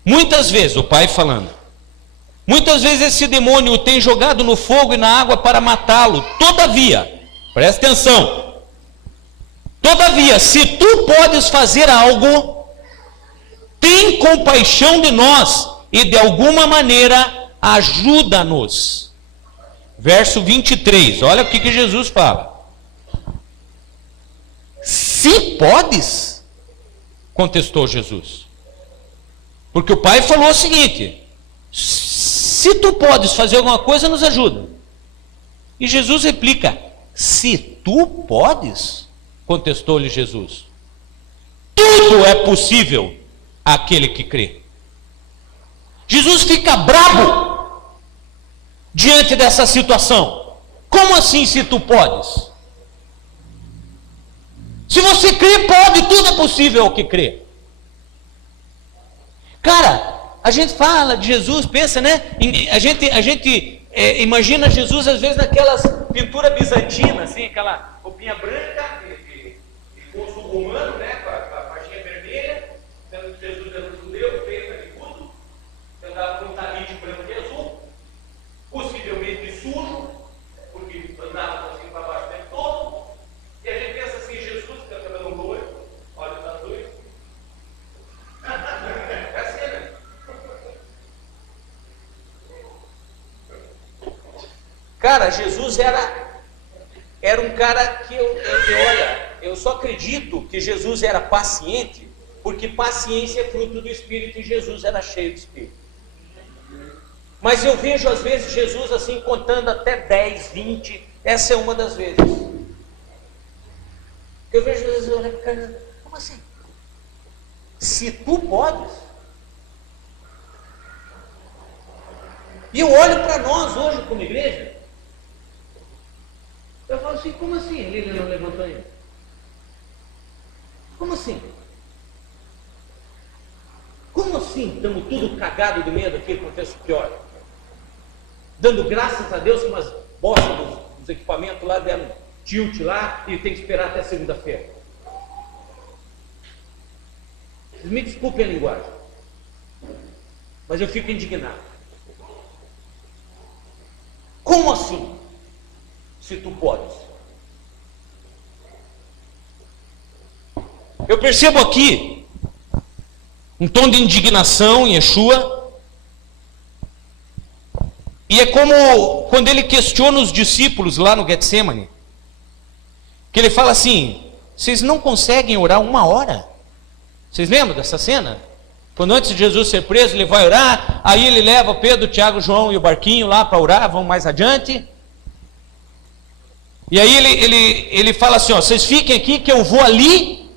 muitas vezes, o pai falando, muitas vezes esse demônio o tem jogado no fogo e na água para matá-lo. Todavia, presta atenção, todavia, se tu podes fazer algo, tem compaixão de nós e de alguma maneira ajuda-nos. Verso 23, olha o que Jesus fala. Se podes, contestou Jesus. Porque o pai falou o seguinte: se tu podes fazer alguma coisa, nos ajuda. E Jesus replica: se tu podes, contestou-lhe Jesus, tudo é possível àquele que crê. Jesus fica bravo diante dessa situação. Como assim, se tu podes? Se você crê, pode, tudo é possível ao que crê. Cara, a gente fala de Jesus, pensa, né? A gente imagina Jesus às vezes naquelas pinturas bizantinas, assim, aquela roupinha branca, de bolso romano, né? Com a faixinha vermelha, sendo que Jesus era judeu, feito de tudo, andava com um talit branco e azul, possivelmente sujo, porque andava assim para baixo o tempo todo, e a gente pensa assim, Jesus, que é o cabelo loiro, olhos azuis. É assim, né? Cara, Jesus era um cara que olha, eu só acredito que Jesus era paciente, porque paciência é fruto do Espírito e Jesus era cheio do Espírito. Mas eu vejo às vezes Jesus assim contando até 10, 20, essa é uma das vezes. Eu vejo às vezes, olha, como assim? Se tu podes. E eu olho para nós hoje como igreja, eu falo assim, como assim ele não levantou ainda? Como assim? Como assim estamos tudo cagado de medo aqui, acontece o pior? Dando graças a Deus que umas bostas dos equipamentos lá deram tilt lá e tem que esperar até segunda-feira. Vocês me desculpem a linguagem. Mas eu fico indignado. Como assim? Se tu podes. Eu percebo aqui um tom de indignação em Yeshua. E é como quando ele questiona os discípulos lá no Getsemane. Que ele fala assim: vocês não conseguem orar 1 hora? Vocês lembram dessa cena? Quando antes de Jesus ser preso, ele vai orar, aí ele leva Pedro, Tiago, João e o barquinho lá para orar, vão mais adiante. E aí ele fala assim: ó, vocês fiquem aqui que eu vou ali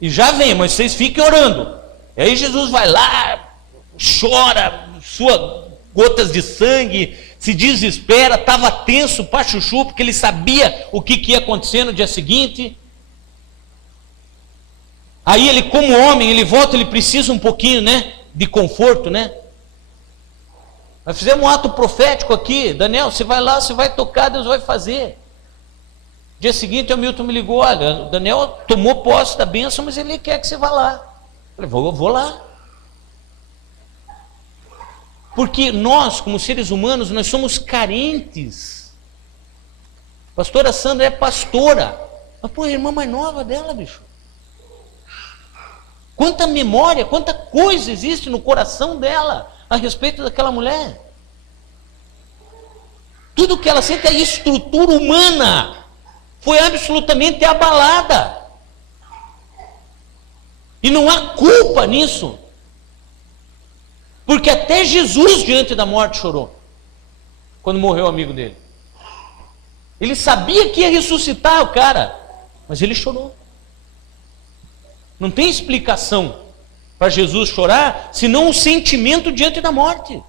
e já vem, mas vocês fiquem orando. E aí Jesus vai lá, chora, sua gotas de sangue, se desespera, estava tenso para chuchu, porque ele sabia o que ia acontecer no dia seguinte. Aí ele, como homem, ele volta, ele precisa um pouquinho, né, de conforto, né? Nós fizemos um ato profético aqui. Daniel, você vai lá, você vai tocar, Deus vai fazer. Dia seguinte o Milton me ligou: olha, o Daniel tomou posse da bênção, mas ele quer que você vá lá. Eu falei: vou lá. Porque nós, como seres humanos, nós somos carentes. A pastora Sandra é pastora. Mas pô, a irmã mais nova dela, bicho. Quanta memória, quanta coisa existe no coração dela a respeito daquela mulher. Tudo que ela sente, a estrutura humana foi absolutamente abalada. E não há culpa nisso. Porque até Jesus, diante da morte, chorou. Quando morreu o amigo dele. Ele sabia que ia ressuscitar o cara, mas ele chorou. Não tem explicação para Jesus chorar, senão o sentimento diante da morte.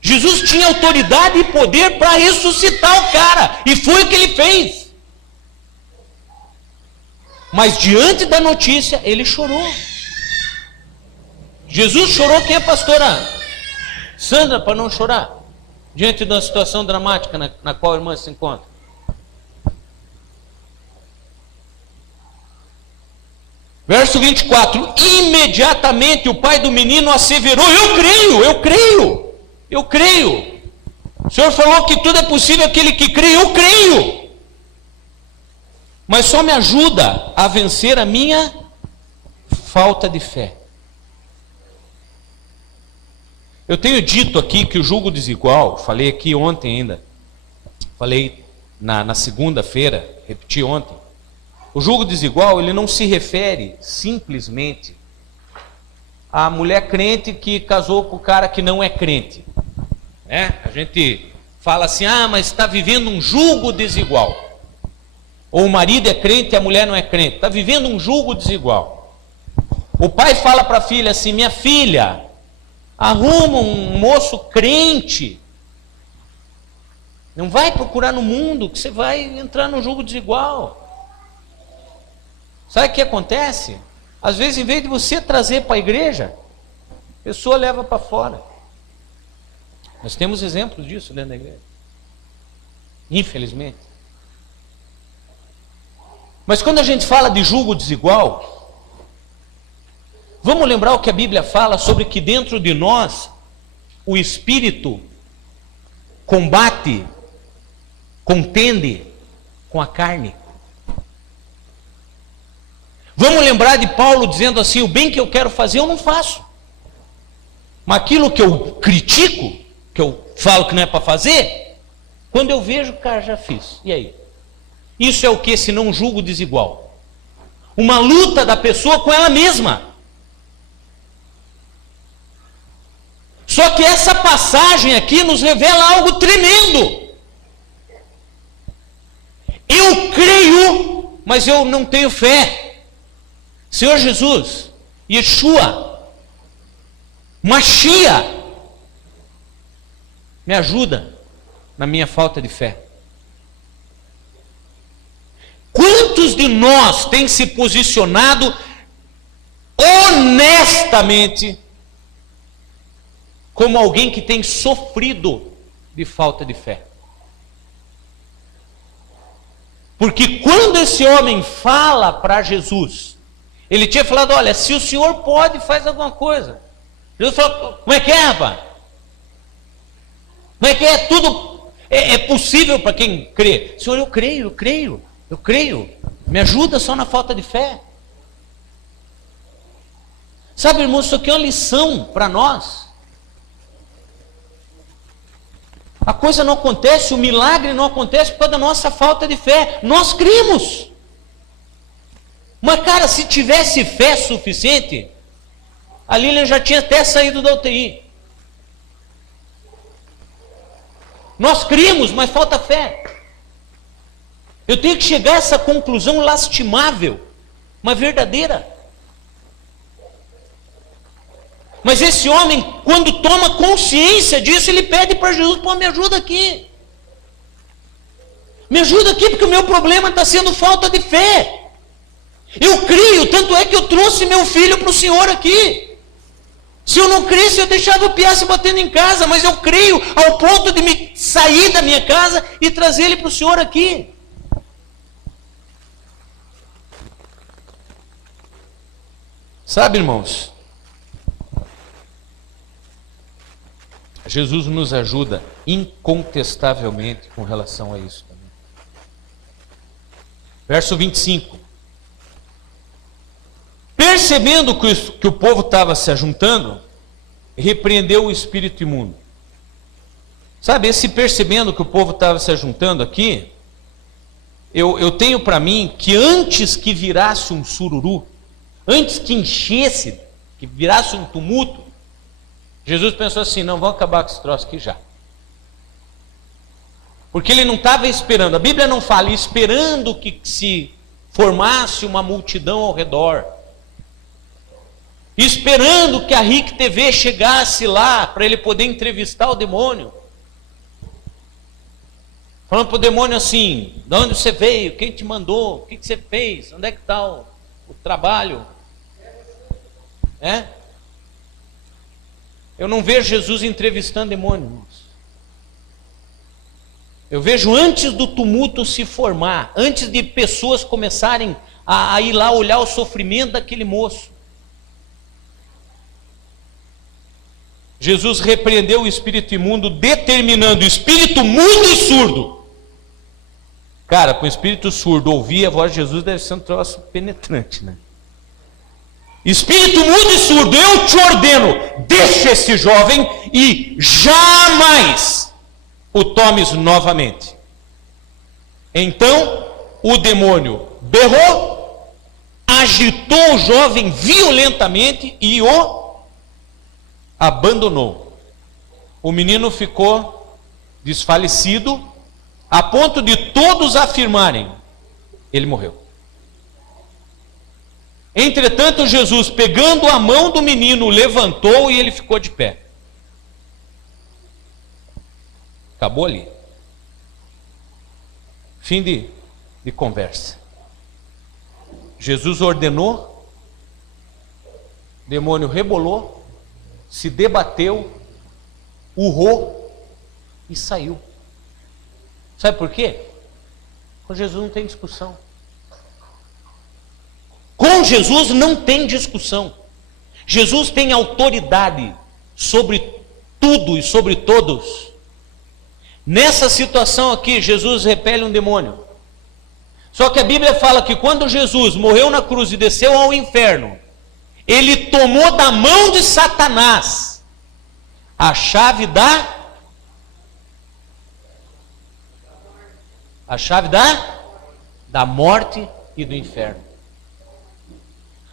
Jesus tinha autoridade e poder para ressuscitar o cara, e foi o que ele fez. Mas diante da notícia, ele chorou. Jesus chorou, quem é a pastora Sandra para não chorar? Diante de uma situação dramática na qual a irmã se encontra. Verso 24: imediatamente o pai do menino asseverou: eu creio. O Senhor falou que tudo é possível aquele que crê, eu creio. Mas só me ajuda a vencer a minha falta de fé. Eu tenho dito aqui que o julgo desigual, falei aqui ontem ainda, falei na segunda-feira, repeti ontem. O julgo desigual, ele não se refere simplesmente à mulher crente que casou com o cara que não é crente. A gente fala assim: ah, mas está vivendo um julgo desigual. Ou o marido é crente e a mulher não é crente. Está vivendo um julgo desigual. O pai fala para a filha assim: minha filha, arruma um moço crente. Não vai procurar no mundo, que você vai entrar no julgo desigual. Sabe o que acontece? Às vezes, em vez de você trazer para a igreja, a pessoa leva para fora. Nós temos exemplos disso dentro da igreja. Infelizmente. Mas quando a gente fala de julgo desigual, vamos lembrar o que a Bíblia fala sobre que dentro de nós, o Espírito contende com a carne. Vamos lembrar de Paulo dizendo assim: o bem que eu quero fazer eu não faço, mas aquilo que eu critico, que eu falo que não é para fazer, quando eu vejo, cara, já fiz. E aí? Isso é o que senão um julgo desigual? Uma luta da pessoa com ela mesma. Só que essa passagem aqui nos revela algo tremendo. Eu creio, mas eu não tenho fé. Senhor Jesus, Yeshua, Machia, me ajuda na minha falta de fé. Quantos de nós têm se posicionado honestamente como alguém que tem sofrido de falta de fé? Porque quando esse homem fala para Jesus: Ele tinha falado, olha, se o senhor pode, faz alguma coisa. Jesus falou, como é que é, rapaz? Como é que é? Tudo é possível para quem crê. Senhor, eu creio. Me ajuda só na falta de fé. Sabe, irmãos, isso aqui é uma lição para nós. A coisa não acontece, o milagre não acontece por causa da nossa falta de fé. Nós cremos. Mas, cara, se tivesse fé suficiente, a Lilian já tinha até saído da UTI. Nós cremos, mas falta fé. Eu tenho que chegar a essa conclusão lastimável, mas verdadeira. Mas esse homem, quando toma consciência disso, ele pede para Jesus, pô, me ajuda aqui. Me ajuda aqui, porque o meu problema está sendo falta de fé. Eu creio, tanto é que eu trouxe meu filho para o Senhor aqui. Se eu não cresce, eu deixava o piá se batendo em casa, mas eu creio ao ponto de me sair da minha casa e trazer ele para o Senhor aqui. Sabe, irmãos, Jesus nos ajuda incontestavelmente com relação a isso também. Verso 25. Percebendo que o povo estava se ajuntando, repreendeu o espírito imundo. Sabe, esse percebendo que o povo estava se ajuntando aqui, eu tenho para mim que antes que virasse um sururu, antes que enchesse, que virasse um tumulto, Jesus pensou assim, não, vamos acabar com esse troço aqui já. Porque ele não estava esperando, a Bíblia não fala, esperando que se formasse uma multidão ao redor, esperando que a RIC TV chegasse lá para ele poder entrevistar o demônio. Falando para o demônio assim, de onde você veio, quem te mandou, o que você fez, onde é que está o trabalho? Eu não vejo Jesus entrevistando demônio, irmãos. Eu vejo antes do tumulto se formar, antes de pessoas começarem a ir lá olhar o sofrimento daquele moço. Jesus repreendeu o espírito imundo, determinando o espírito mudo e surdo. Cara, com o espírito surdo ouvir a voz de Jesus deve ser um troço penetrante, né? Espírito mudo e surdo, eu te ordeno, deixa esse jovem e jamais o tomes novamente. Então o demônio berrou, agitou o jovem violentamente e o abandonou. O menino ficou desfalecido, a ponto de todos afirmarem, ele morreu. Entretanto, Jesus, pegando a mão do menino, levantou e ele ficou de pé. Acabou ali. Fim de conversa. Jesus ordenou, o demônio rebolou, se debateu, urrou e saiu. Sabe por quê? Com Jesus não tem discussão. Com Jesus não tem discussão. Jesus tem autoridade sobre tudo e sobre todos. Nessa situação aqui, Jesus repele um demônio. Só que a Bíblia fala que quando Jesus morreu na cruz e desceu ao inferno, ele tomou da mão de Satanás a chave da morte e do inferno.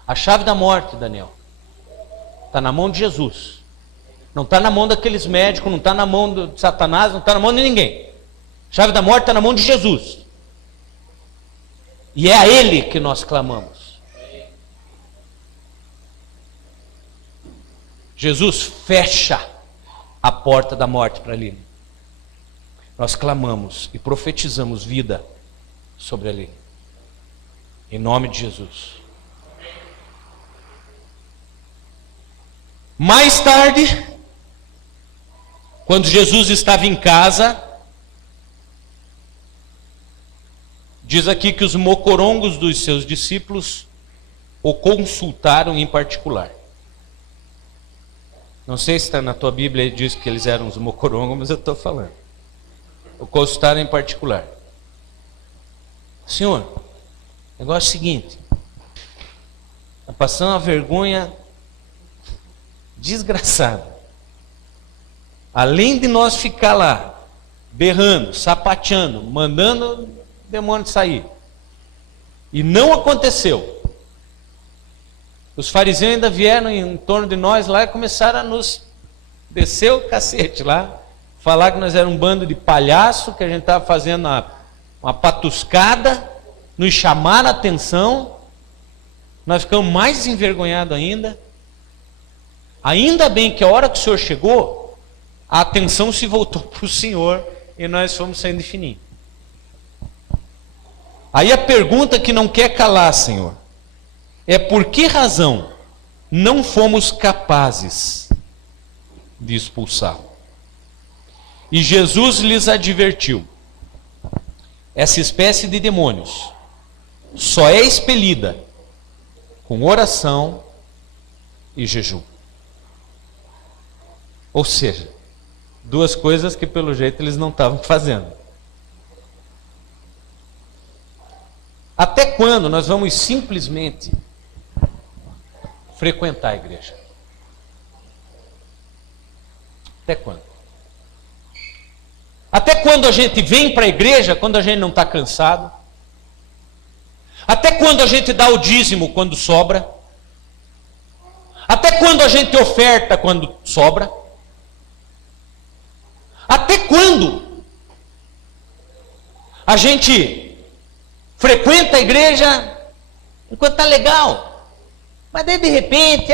A chave da morte, Daniel, está na mão de Jesus. Não está na mão daqueles médicos, não está na mão de Satanás, não está na mão de ninguém. A chave da morte está na mão de Jesus. E é a Ele que nós clamamos. Jesus fecha a porta da morte para ali. Nós clamamos e profetizamos vida sobre ali. Em nome de Jesus. Mais tarde, quando Jesus estava em casa, diz aqui que os mocorongos dos seus discípulos o consultaram em particular. Não sei se está na tua Bíblia e diz que eles eram os mocorongos, mas eu estou falando. O consultaram em particular. Senhor, o negócio é o seguinte, está passando uma vergonha desgraçada. Além de nós ficar lá, berrando, sapateando, mandando o demônio sair, e não aconteceu. Os fariseus ainda vieram em torno de nós lá e começaram a nos descer o cacete lá, falar que nós éramos um bando de palhaço, que a gente estava fazendo uma patuscada, nos chamaram a atenção, nós ficamos mais envergonhados ainda. Ainda bem que a hora que o Senhor chegou, a atenção se voltou para o Senhor e nós fomos saindo de fininho. Aí a pergunta que não quer calar, Senhor, é por que razão não fomos capazes de expulsá-lo? E Jesus lhes advertiu: essa espécie de demônios só é expelida com oração e jejum. Ou seja, duas coisas que pelo jeito eles não estavam fazendo. Até quando nós vamos simplesmente frequentar a igreja? Até quando? Até quando a gente vem para a igreja quando a gente não está cansado? Até quando a gente dá o dízimo quando sobra? Até quando a gente oferta quando sobra? Até quando a gente frequenta a igreja enquanto está legal? Mas daí de repente,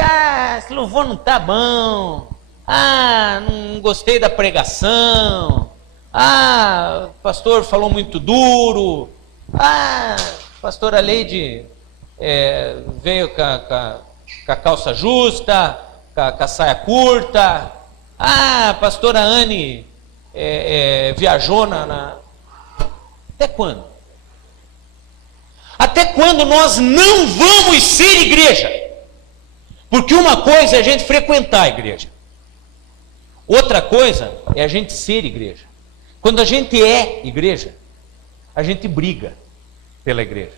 esse louvor não está bom, não gostei da pregação, o pastor falou muito duro, a pastora Leide veio com a calça justa, com a saia curta, a pastora Anne viajou Até quando? Até quando nós não vamos ser igreja? Porque uma coisa é a gente frequentar a igreja, outra coisa é a gente ser igreja. Quando a gente é igreja, a gente briga pela igreja.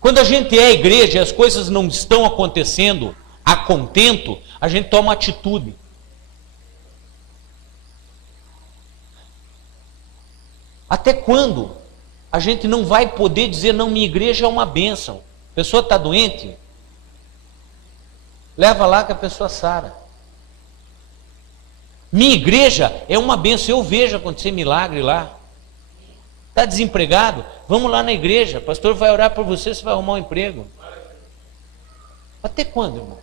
Quando a gente é igreja e as coisas não estão acontecendo a contento, a gente toma atitude. Até quando a gente não vai poder dizer, não, minha igreja é uma bênção? A pessoa está doente, leva lá que a pessoa sara. Minha igreja é uma bênção, eu vejo acontecer milagre lá. Está desempregado? Vamos lá na igreja, o pastor vai orar por você, você vai arrumar um emprego. Até quando, irmãos?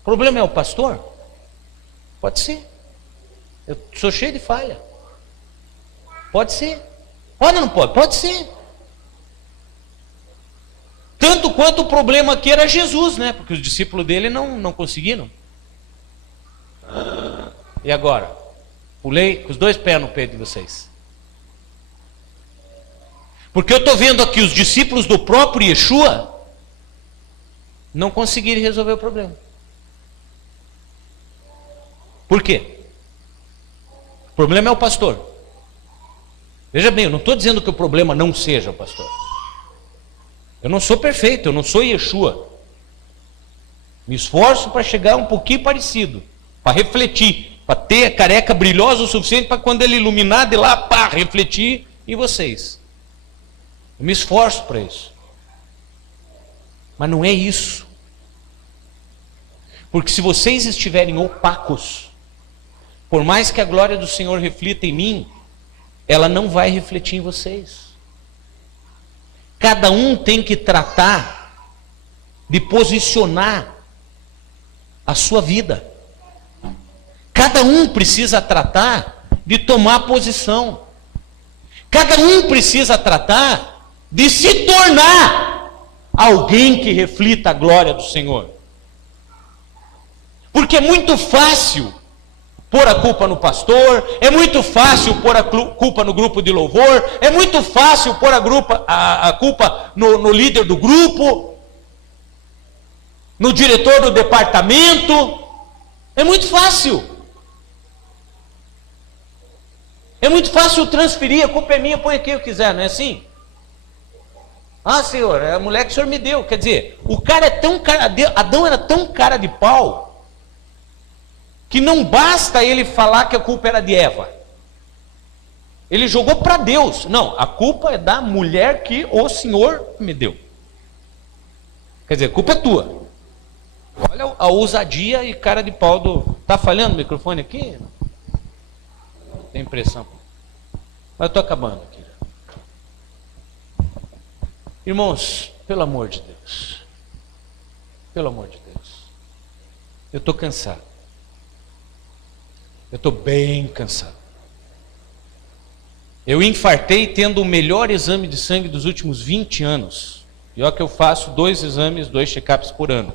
O problema é o pastor? Pode ser. Eu sou cheio de falha. Pode ser. Pode ou não pode? Pode ser. Tanto quanto o problema aqui era Jesus, né? Porque os discípulos dele não conseguiram. E agora? Pulei com os dois pés no peito de vocês. Porque eu estou vendo aqui os discípulos do próprio Yeshua não conseguiram resolver o problema. Por quê? O problema é o pastor. Veja bem, eu não estou dizendo que o problema não seja o pastor. Eu não sou perfeito, eu não sou Yeshua. Me esforço para chegar um pouquinho parecido, para refletir, para ter a careca brilhosa o suficiente para quando ele iluminar de lá, refletir em vocês. Eu me esforço para isso. Mas não é isso. Porque se vocês estiverem opacos, por mais que a glória do Senhor reflita em mim, ela não vai refletir em vocês. Cada um tem que tratar de posicionar a sua vida. Cada um precisa tratar de tomar posição. Cada um precisa tratar de se tornar alguém que reflita a glória do Senhor. Porque é muito fácil pôr a culpa no pastor, é muito fácil pôr a culpa no grupo de louvor, é muito fácil pôr a culpa no líder do grupo, no diretor do departamento. É muito fácil. É muito fácil transferir, a culpa é minha, põe quem eu quiser, não é assim? Ah, Senhor, é a mulher que o Senhor me deu. Quer dizer, o cara é tão Adão era tão cara de pau, que não basta ele falar que a culpa era de Eva. Ele jogou para Deus. Não, a culpa é da mulher que o Senhor me deu. Quer dizer, a culpa é tua. Olha a ousadia e cara de pau do... Tá falhando o microfone aqui? Tem impressão. Mas eu estou acabando aqui. Irmãos, pelo amor de Deus. Pelo amor de Deus. Eu estou cansado. Eu estou bem cansado. Eu infartei tendo o melhor exame de sangue dos últimos 20 anos. E olha que eu faço 2 exames, 2 check-ups por ano.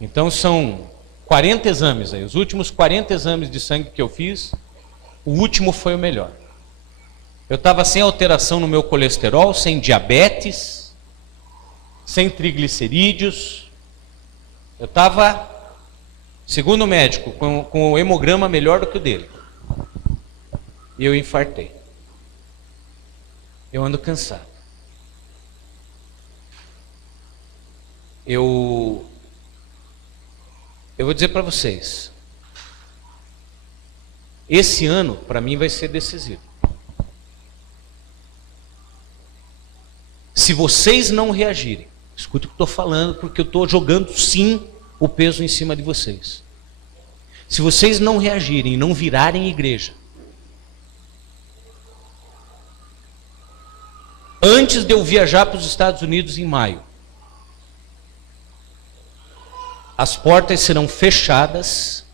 Então são 40 exames aí. Os últimos 40 exames de sangue que eu fiz, o último foi o melhor. Eu estava sem alteração no meu colesterol, sem diabetes, sem triglicerídeos. Eu estava, segundo o médico, com o hemograma melhor do que o dele. E eu infartei. Eu ando cansado. Eu vou dizer para vocês, esse ano para mim vai ser decisivo. Se vocês não reagirem, escute o que eu estou falando, porque eu estou jogando sim o peso em cima de vocês. Se vocês não reagirem, não virarem igreja, antes de eu viajar para os Estados Unidos em maio, as portas serão fechadas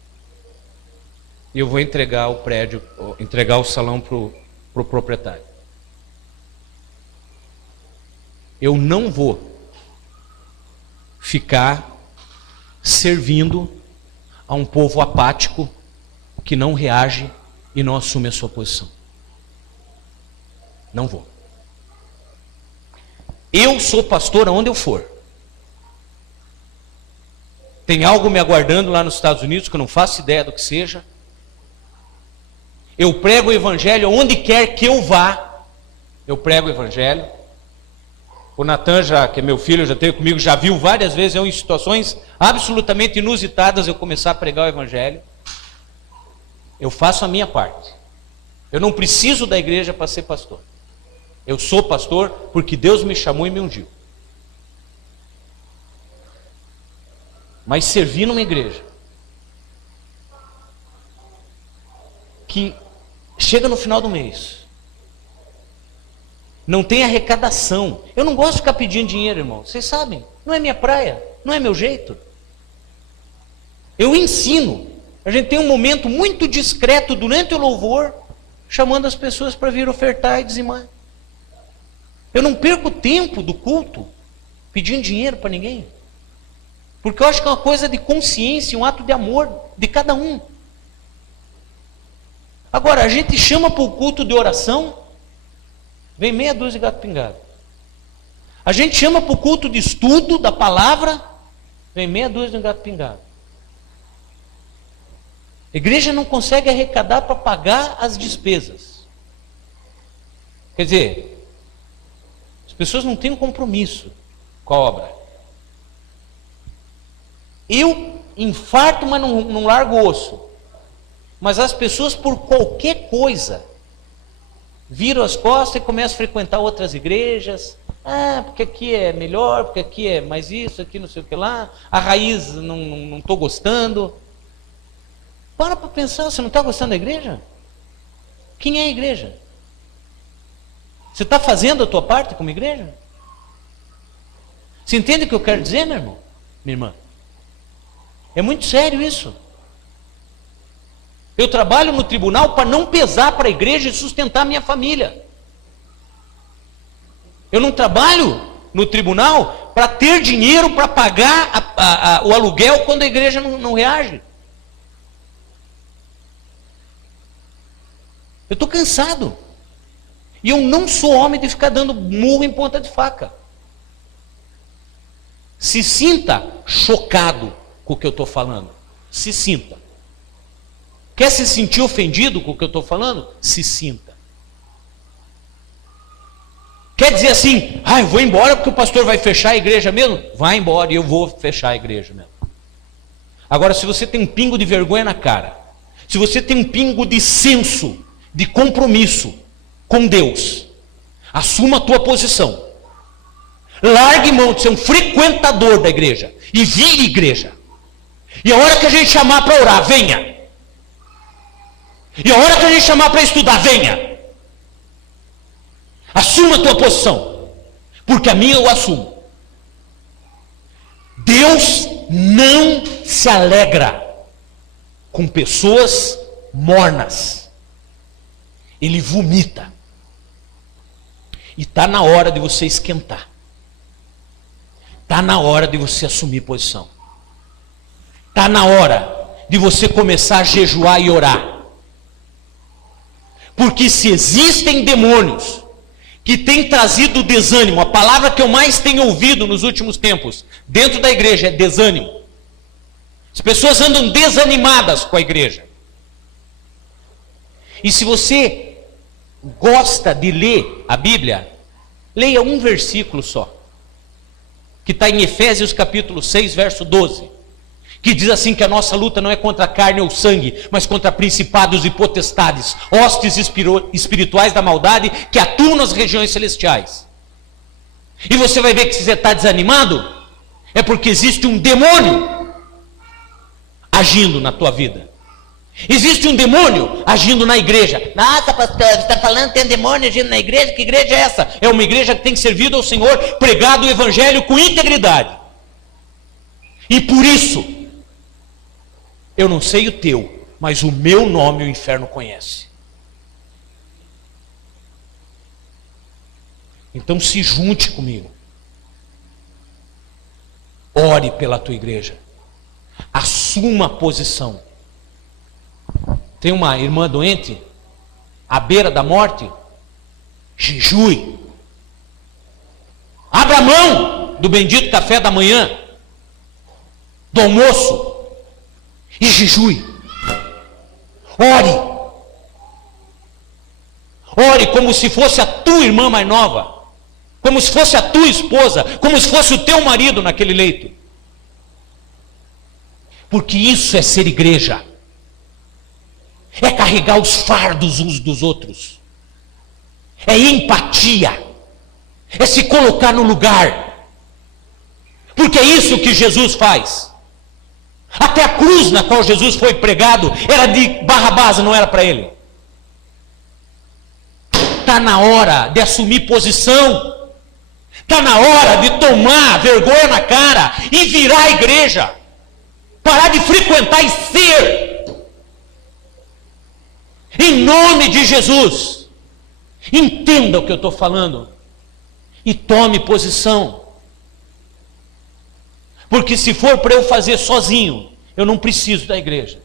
e eu vou entregar o prédio, entregar o salão para o proprietário. Eu não vou ficar servindo a um povo apático que não reage e não assume a sua posição. Não vou. Eu sou pastor aonde eu for. Tem algo me aguardando lá nos Estados Unidos que eu não faço ideia do que seja. Eu prego o evangelho onde quer que eu vá. Eu prego o evangelho. O Natan, que é meu filho, já esteve comigo, já viu várias vezes, em situações absolutamente inusitadas, eu começar a pregar o evangelho. Eu faço a minha parte. Eu não preciso da igreja para ser pastor. Eu sou pastor porque Deus me chamou e me ungiu. Mas servir numa igreja que chega no final do mês, não tem arrecadação. Eu não gosto de ficar pedindo dinheiro, irmão. Vocês sabem, não é minha praia, não é meu jeito. Eu ensino. A gente tem um momento muito discreto durante o louvor, chamando as pessoas para vir ofertar e dizimar. Eu não perco tempo do culto pedindo dinheiro para ninguém. Porque eu acho que é uma coisa de consciência, um ato de amor de cada um. Agora, a gente chama para o culto de oração, vem meia dúzia de gato pingado. A gente chama para o culto de estudo da palavra, vem meia dúzia de gato pingado. A igreja não consegue arrecadar para pagar as despesas. Quer dizer, as pessoas não têm um compromisso com a obra. Eu infarto, mas não largo o osso. Mas as pessoas, por qualquer coisa, viram as costas e começam a frequentar outras igrejas. Ah, porque aqui é melhor, porque aqui é mais isso, aqui não sei o que lá. A raiz não estou gostando. Para pensar, você não está gostando da igreja? Quem é a igreja? Você está fazendo a tua parte como igreja? Você entende o que eu quero dizer, meu irmão? Minha irmã? É muito sério isso. Eu trabalho no tribunal para não pesar para a igreja e sustentar a minha família. Eu não trabalho no tribunal para ter dinheiro para pagar o aluguel quando a igreja não reage. Eu estou cansado. E eu não sou homem de ficar dando murro em ponta de faca. Se sinta chocado com o que eu estou falando. Se sinta. Quer se sentir ofendido com o que eu estou falando? Se sinta. Quer dizer assim, eu vou embora porque o pastor vai fechar a igreja mesmo? Vai embora e eu vou fechar a igreja mesmo. Agora, se você tem um pingo de vergonha na cara, se você tem um pingo de senso, de compromisso com Deus, assuma a tua posição. Largue mão de ser um frequentador da igreja e vire igreja. E a hora que a gente chamar para orar, venha. E a hora que a gente chamar para estudar, venha. Assuma a tua posição, porque a minha eu assumo. Deus não se alegra com pessoas mornas. Ele vomita. E está na hora de você esquentar. Está na hora de você assumir posição. Está na hora de você começar a jejuar e orar. Porque se existem demônios que têm trazido desânimo, a palavra que eu mais tenho ouvido nos últimos tempos, dentro da igreja, é desânimo. As pessoas andam desanimadas com a igreja. E se você gosta de ler a Bíblia, leia um versículo só, que está em Efésios capítulo 6, verso 12, que diz assim que a nossa luta não é contra a carne ou sangue, mas contra principados e potestades, hostes espirituais da maldade que atuam nas regiões celestiais. E você vai ver que se você está desanimado, é porque existe um demônio agindo na tua vida. Existe um demônio agindo na igreja. Nossa, pastor, você está falando que tem demônio agindo na igreja? Que igreja é essa? É uma igreja que tem servido ao Senhor, pregado o evangelho com integridade. E por isso, eu não sei o teu, mas o meu nome o inferno conhece. Então se junte comigo. Ore pela tua igreja. Assuma a posição. Tem uma irmã doente, à beira da morte, jejue. Abra mão do bendito café da manhã, do almoço, e jejue. Ore. Ore como se fosse a tua irmã mais nova, como se fosse a tua esposa, como se fosse o teu marido naquele leito. Porque isso é ser igreja. É carregar os fardos uns dos outros. É empatia. É se colocar no lugar. Porque é isso que Jesus faz. Até a cruz na qual Jesus foi pregado era de Barrabás, não era para ele. Está na hora de assumir posição. Está na hora de tomar vergonha na cara e virar a igreja. Parar de frequentar e ser. Em nome de Jesus, entenda o que eu estou falando e tome posição. Porque se for para eu fazer sozinho, eu não preciso da igreja.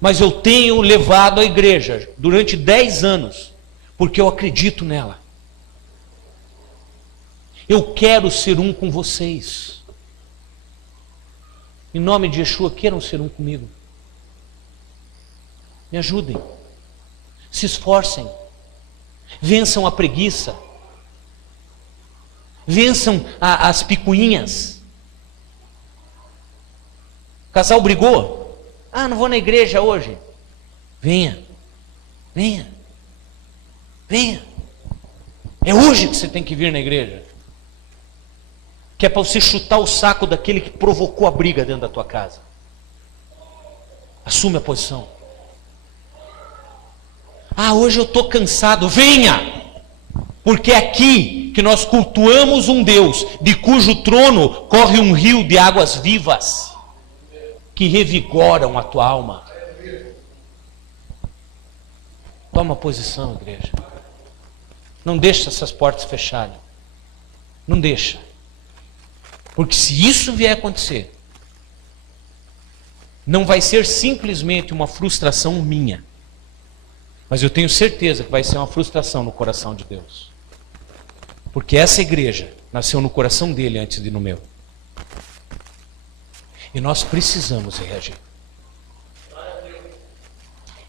Mas eu tenho levado a igreja durante 10 anos, porque eu acredito nela. Eu quero ser um com vocês. Em nome de Yeshua, queiram ser um comigo. Me ajudem, se esforcem, vençam a preguiça, vençam as picuinhas. O casal brigou, não vou na igreja hoje. Venha, venha, venha. É hoje que você tem que vir na igreja, que é para você chutar o saco daquele que provocou a briga dentro da tua casa. Assume a posição. Hoje eu estou cansado. Venha! Porque é aqui que nós cultuamos um Deus, de cujo trono corre um rio de águas vivas, que revigoram a tua alma. Toma posição, igreja. Não deixa essas portas fecharem. Não deixa. Porque se isso vier a acontecer, não vai ser simplesmente uma frustração minha. Mas eu tenho certeza que vai ser uma frustração no coração de Deus. Porque essa igreja nasceu no coração dele antes de no meu. E nós precisamos reagir.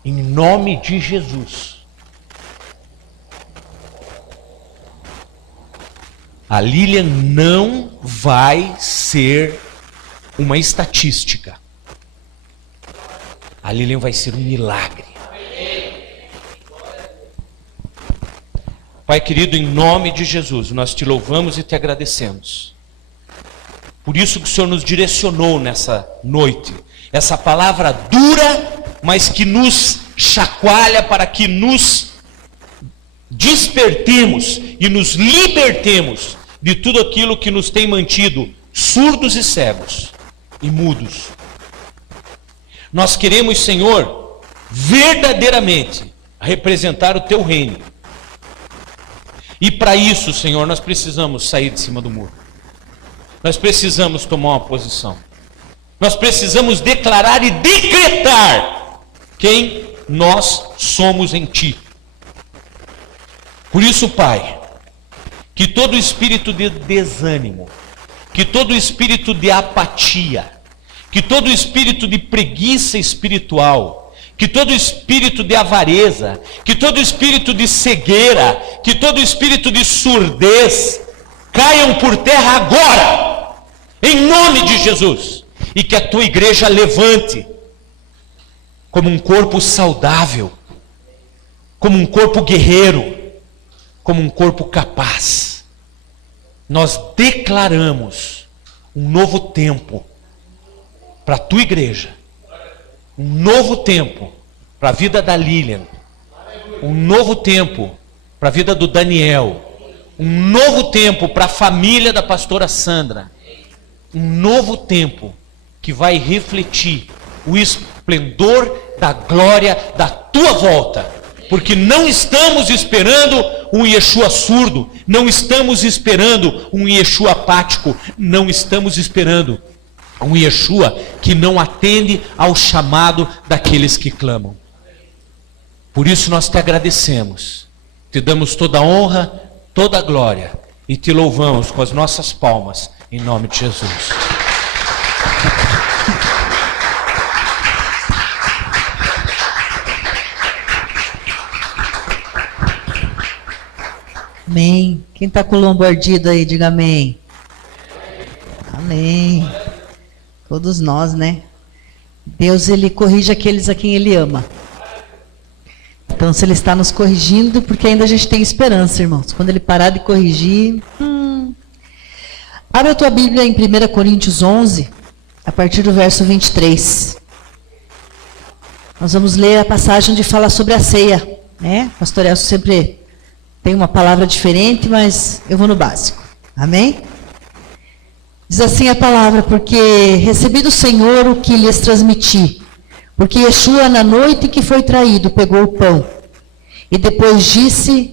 Em nome de Jesus. A Lilian não vai ser uma estatística. A Lilian vai ser um milagre. Pai querido, em nome de Jesus, nós te louvamos e te agradecemos. Por isso que o Senhor nos direcionou nessa noite. Essa palavra dura, mas que nos chacoalha para que nos despertemos e nos libertemos de tudo aquilo que nos tem mantido surdos e cegos e mudos. Nós queremos, Senhor, verdadeiramente representar o teu reino. E para isso, Senhor, nós precisamos sair de cima do muro. Nós precisamos tomar uma posição. Nós precisamos declarar e decretar quem nós somos em Ti. Por isso, Pai, que todo espírito de desânimo, que todo espírito de apatia, que todo espírito de preguiça espiritual, que todo espírito de avareza, que todo espírito de cegueira, que todo espírito de surdez, caiam por terra agora, em nome de Jesus, e que a tua igreja levante como um corpo saudável, como um corpo guerreiro, como um corpo capaz. Nós declaramos um novo tempo para a tua igreja, um novo tempo para a vida da Lilian, um novo tempo para a vida do Daniel, um novo tempo para a família da pastora Sandra, um novo tempo que vai refletir o esplendor da glória da tua volta, porque não estamos esperando um Yeshua surdo, não estamos esperando um Yeshua apático, não estamos esperando um Yeshua que não atende ao chamado daqueles que clamam. Por isso nós te agradecemos, te damos toda a honra, toda a glória e te louvamos com as nossas palmas, em nome de Jesus. Amém. Quem está com o lombo ardido aí, diga amém. Amém. Todos nós, né? Deus, Ele corrige aqueles a quem Ele ama. Então, se Ele está nos corrigindo, porque ainda a gente tem esperança, irmãos. Quando Ele parar de corrigir... Abre a tua Bíblia em 1 Coríntios 11, a partir do verso 23. Nós vamos ler a passagem onde fala sobre a ceia, né? Pastor Elcio sempre tem uma palavra diferente, mas eu vou no básico. Amém? Diz assim a palavra: porque recebi do Senhor o que lhes transmiti. Porque Yeshua, na noite que foi traído, pegou o pão. E depois disso,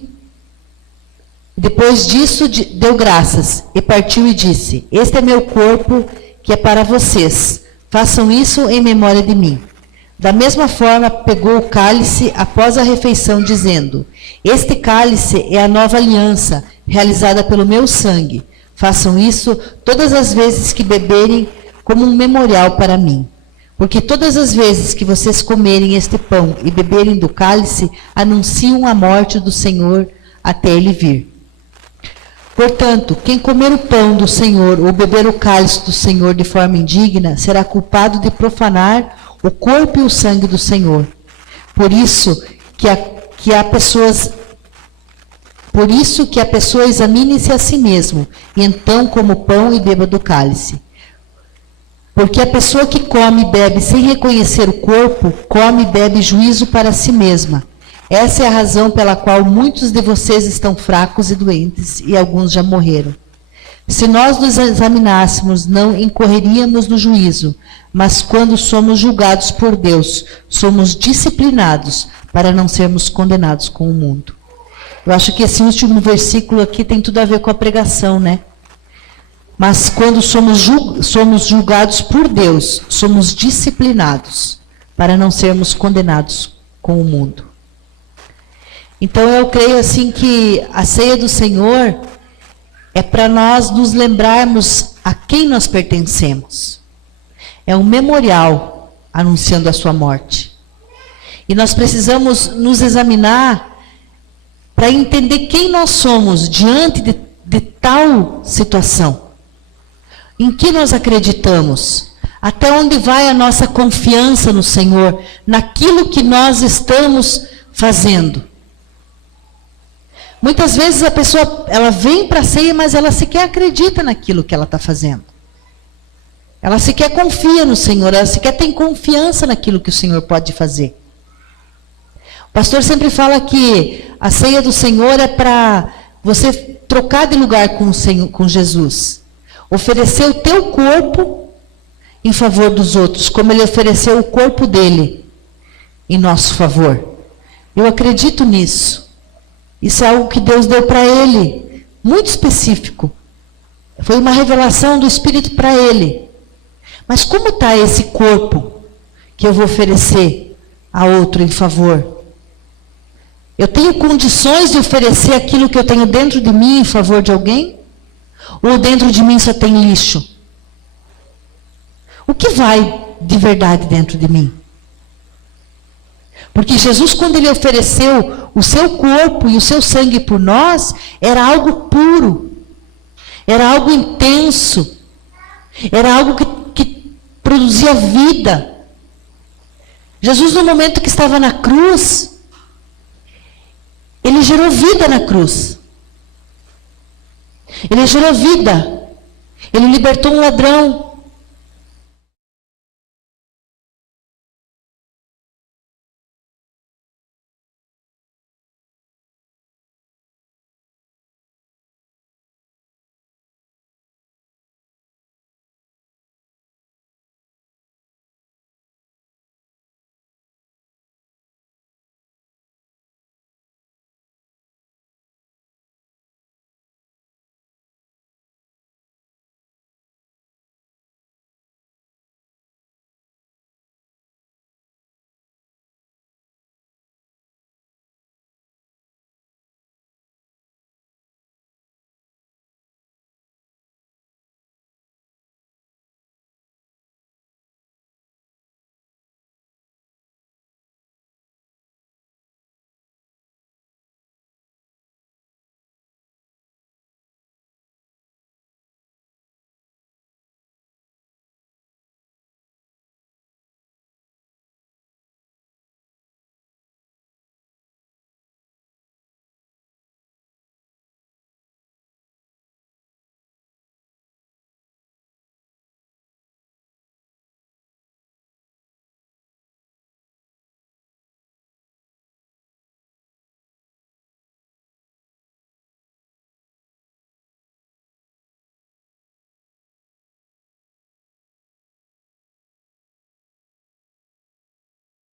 deu graças. E partiu e disse: este é meu corpo, que é para vocês. Façam isso em memória de mim. Da mesma forma, pegou o cálice após a refeição, dizendo: este cálice é a nova aliança, realizada pelo meu sangue. Façam isso todas as vezes que beberem, como um memorial para mim. Porque todas as vezes que vocês comerem este pão e beberem do cálice, anunciam a morte do Senhor até ele vir. Portanto, quem comer o pão do Senhor ou beber o cálice do Senhor de forma indigna, será culpado de profanar o corpo e o sangue do Senhor. Por isso que a pessoa examine-se a si mesmo, e então coma o pão e beba do cálice. Porque a pessoa que come e bebe sem reconhecer o corpo, come e bebe juízo para si mesma. Essa é a razão pela qual muitos de vocês estão fracos e doentes, e alguns já morreram. Se nós nos examinássemos, não incorreríamos no juízo, mas quando somos julgados por Deus, somos disciplinados para não sermos condenados com o mundo. Eu acho que esse último versículo aqui tem tudo a ver com a pregação, né? Mas quando somos julgados por Deus, somos disciplinados para não sermos condenados com o mundo. Então eu creio assim que a ceia do Senhor é para nós nos lembrarmos a quem nós pertencemos. É um memorial anunciando a sua morte. E nós precisamos nos examinar para entender quem nós somos diante de tal situação. Em que nós acreditamos? Até onde vai a nossa confiança no Senhor, naquilo que nós estamos fazendo? Muitas vezes a pessoa, ela vem para a ceia, mas ela sequer acredita naquilo que ela está fazendo. Ela sequer confia no Senhor, ela sequer tem confiança naquilo que o Senhor pode fazer. O pastor sempre fala que a ceia do Senhor é para você trocar de lugar com o Senhor, com Jesus. Oferecer o teu corpo em favor dos outros, como ele ofereceu o corpo dele em nosso favor. Eu acredito nisso. Isso é algo que Deus deu para ele, muito específico. Foi uma revelação do Espírito para ele. Mas como está esse corpo que eu vou oferecer a outro em favor? Eu tenho condições de oferecer aquilo que eu tenho dentro de mim em favor de alguém? Ou dentro de mim só tem lixo? O que vai de verdade dentro de mim? Porque Jesus, quando ele ofereceu o seu corpo e o seu sangue por nós, era algo puro, era algo intenso, era algo que produzia vida. Jesus, no momento que estava na cruz, ele gerou vida na cruz. Ele gerou vida. Ele libertou um ladrão.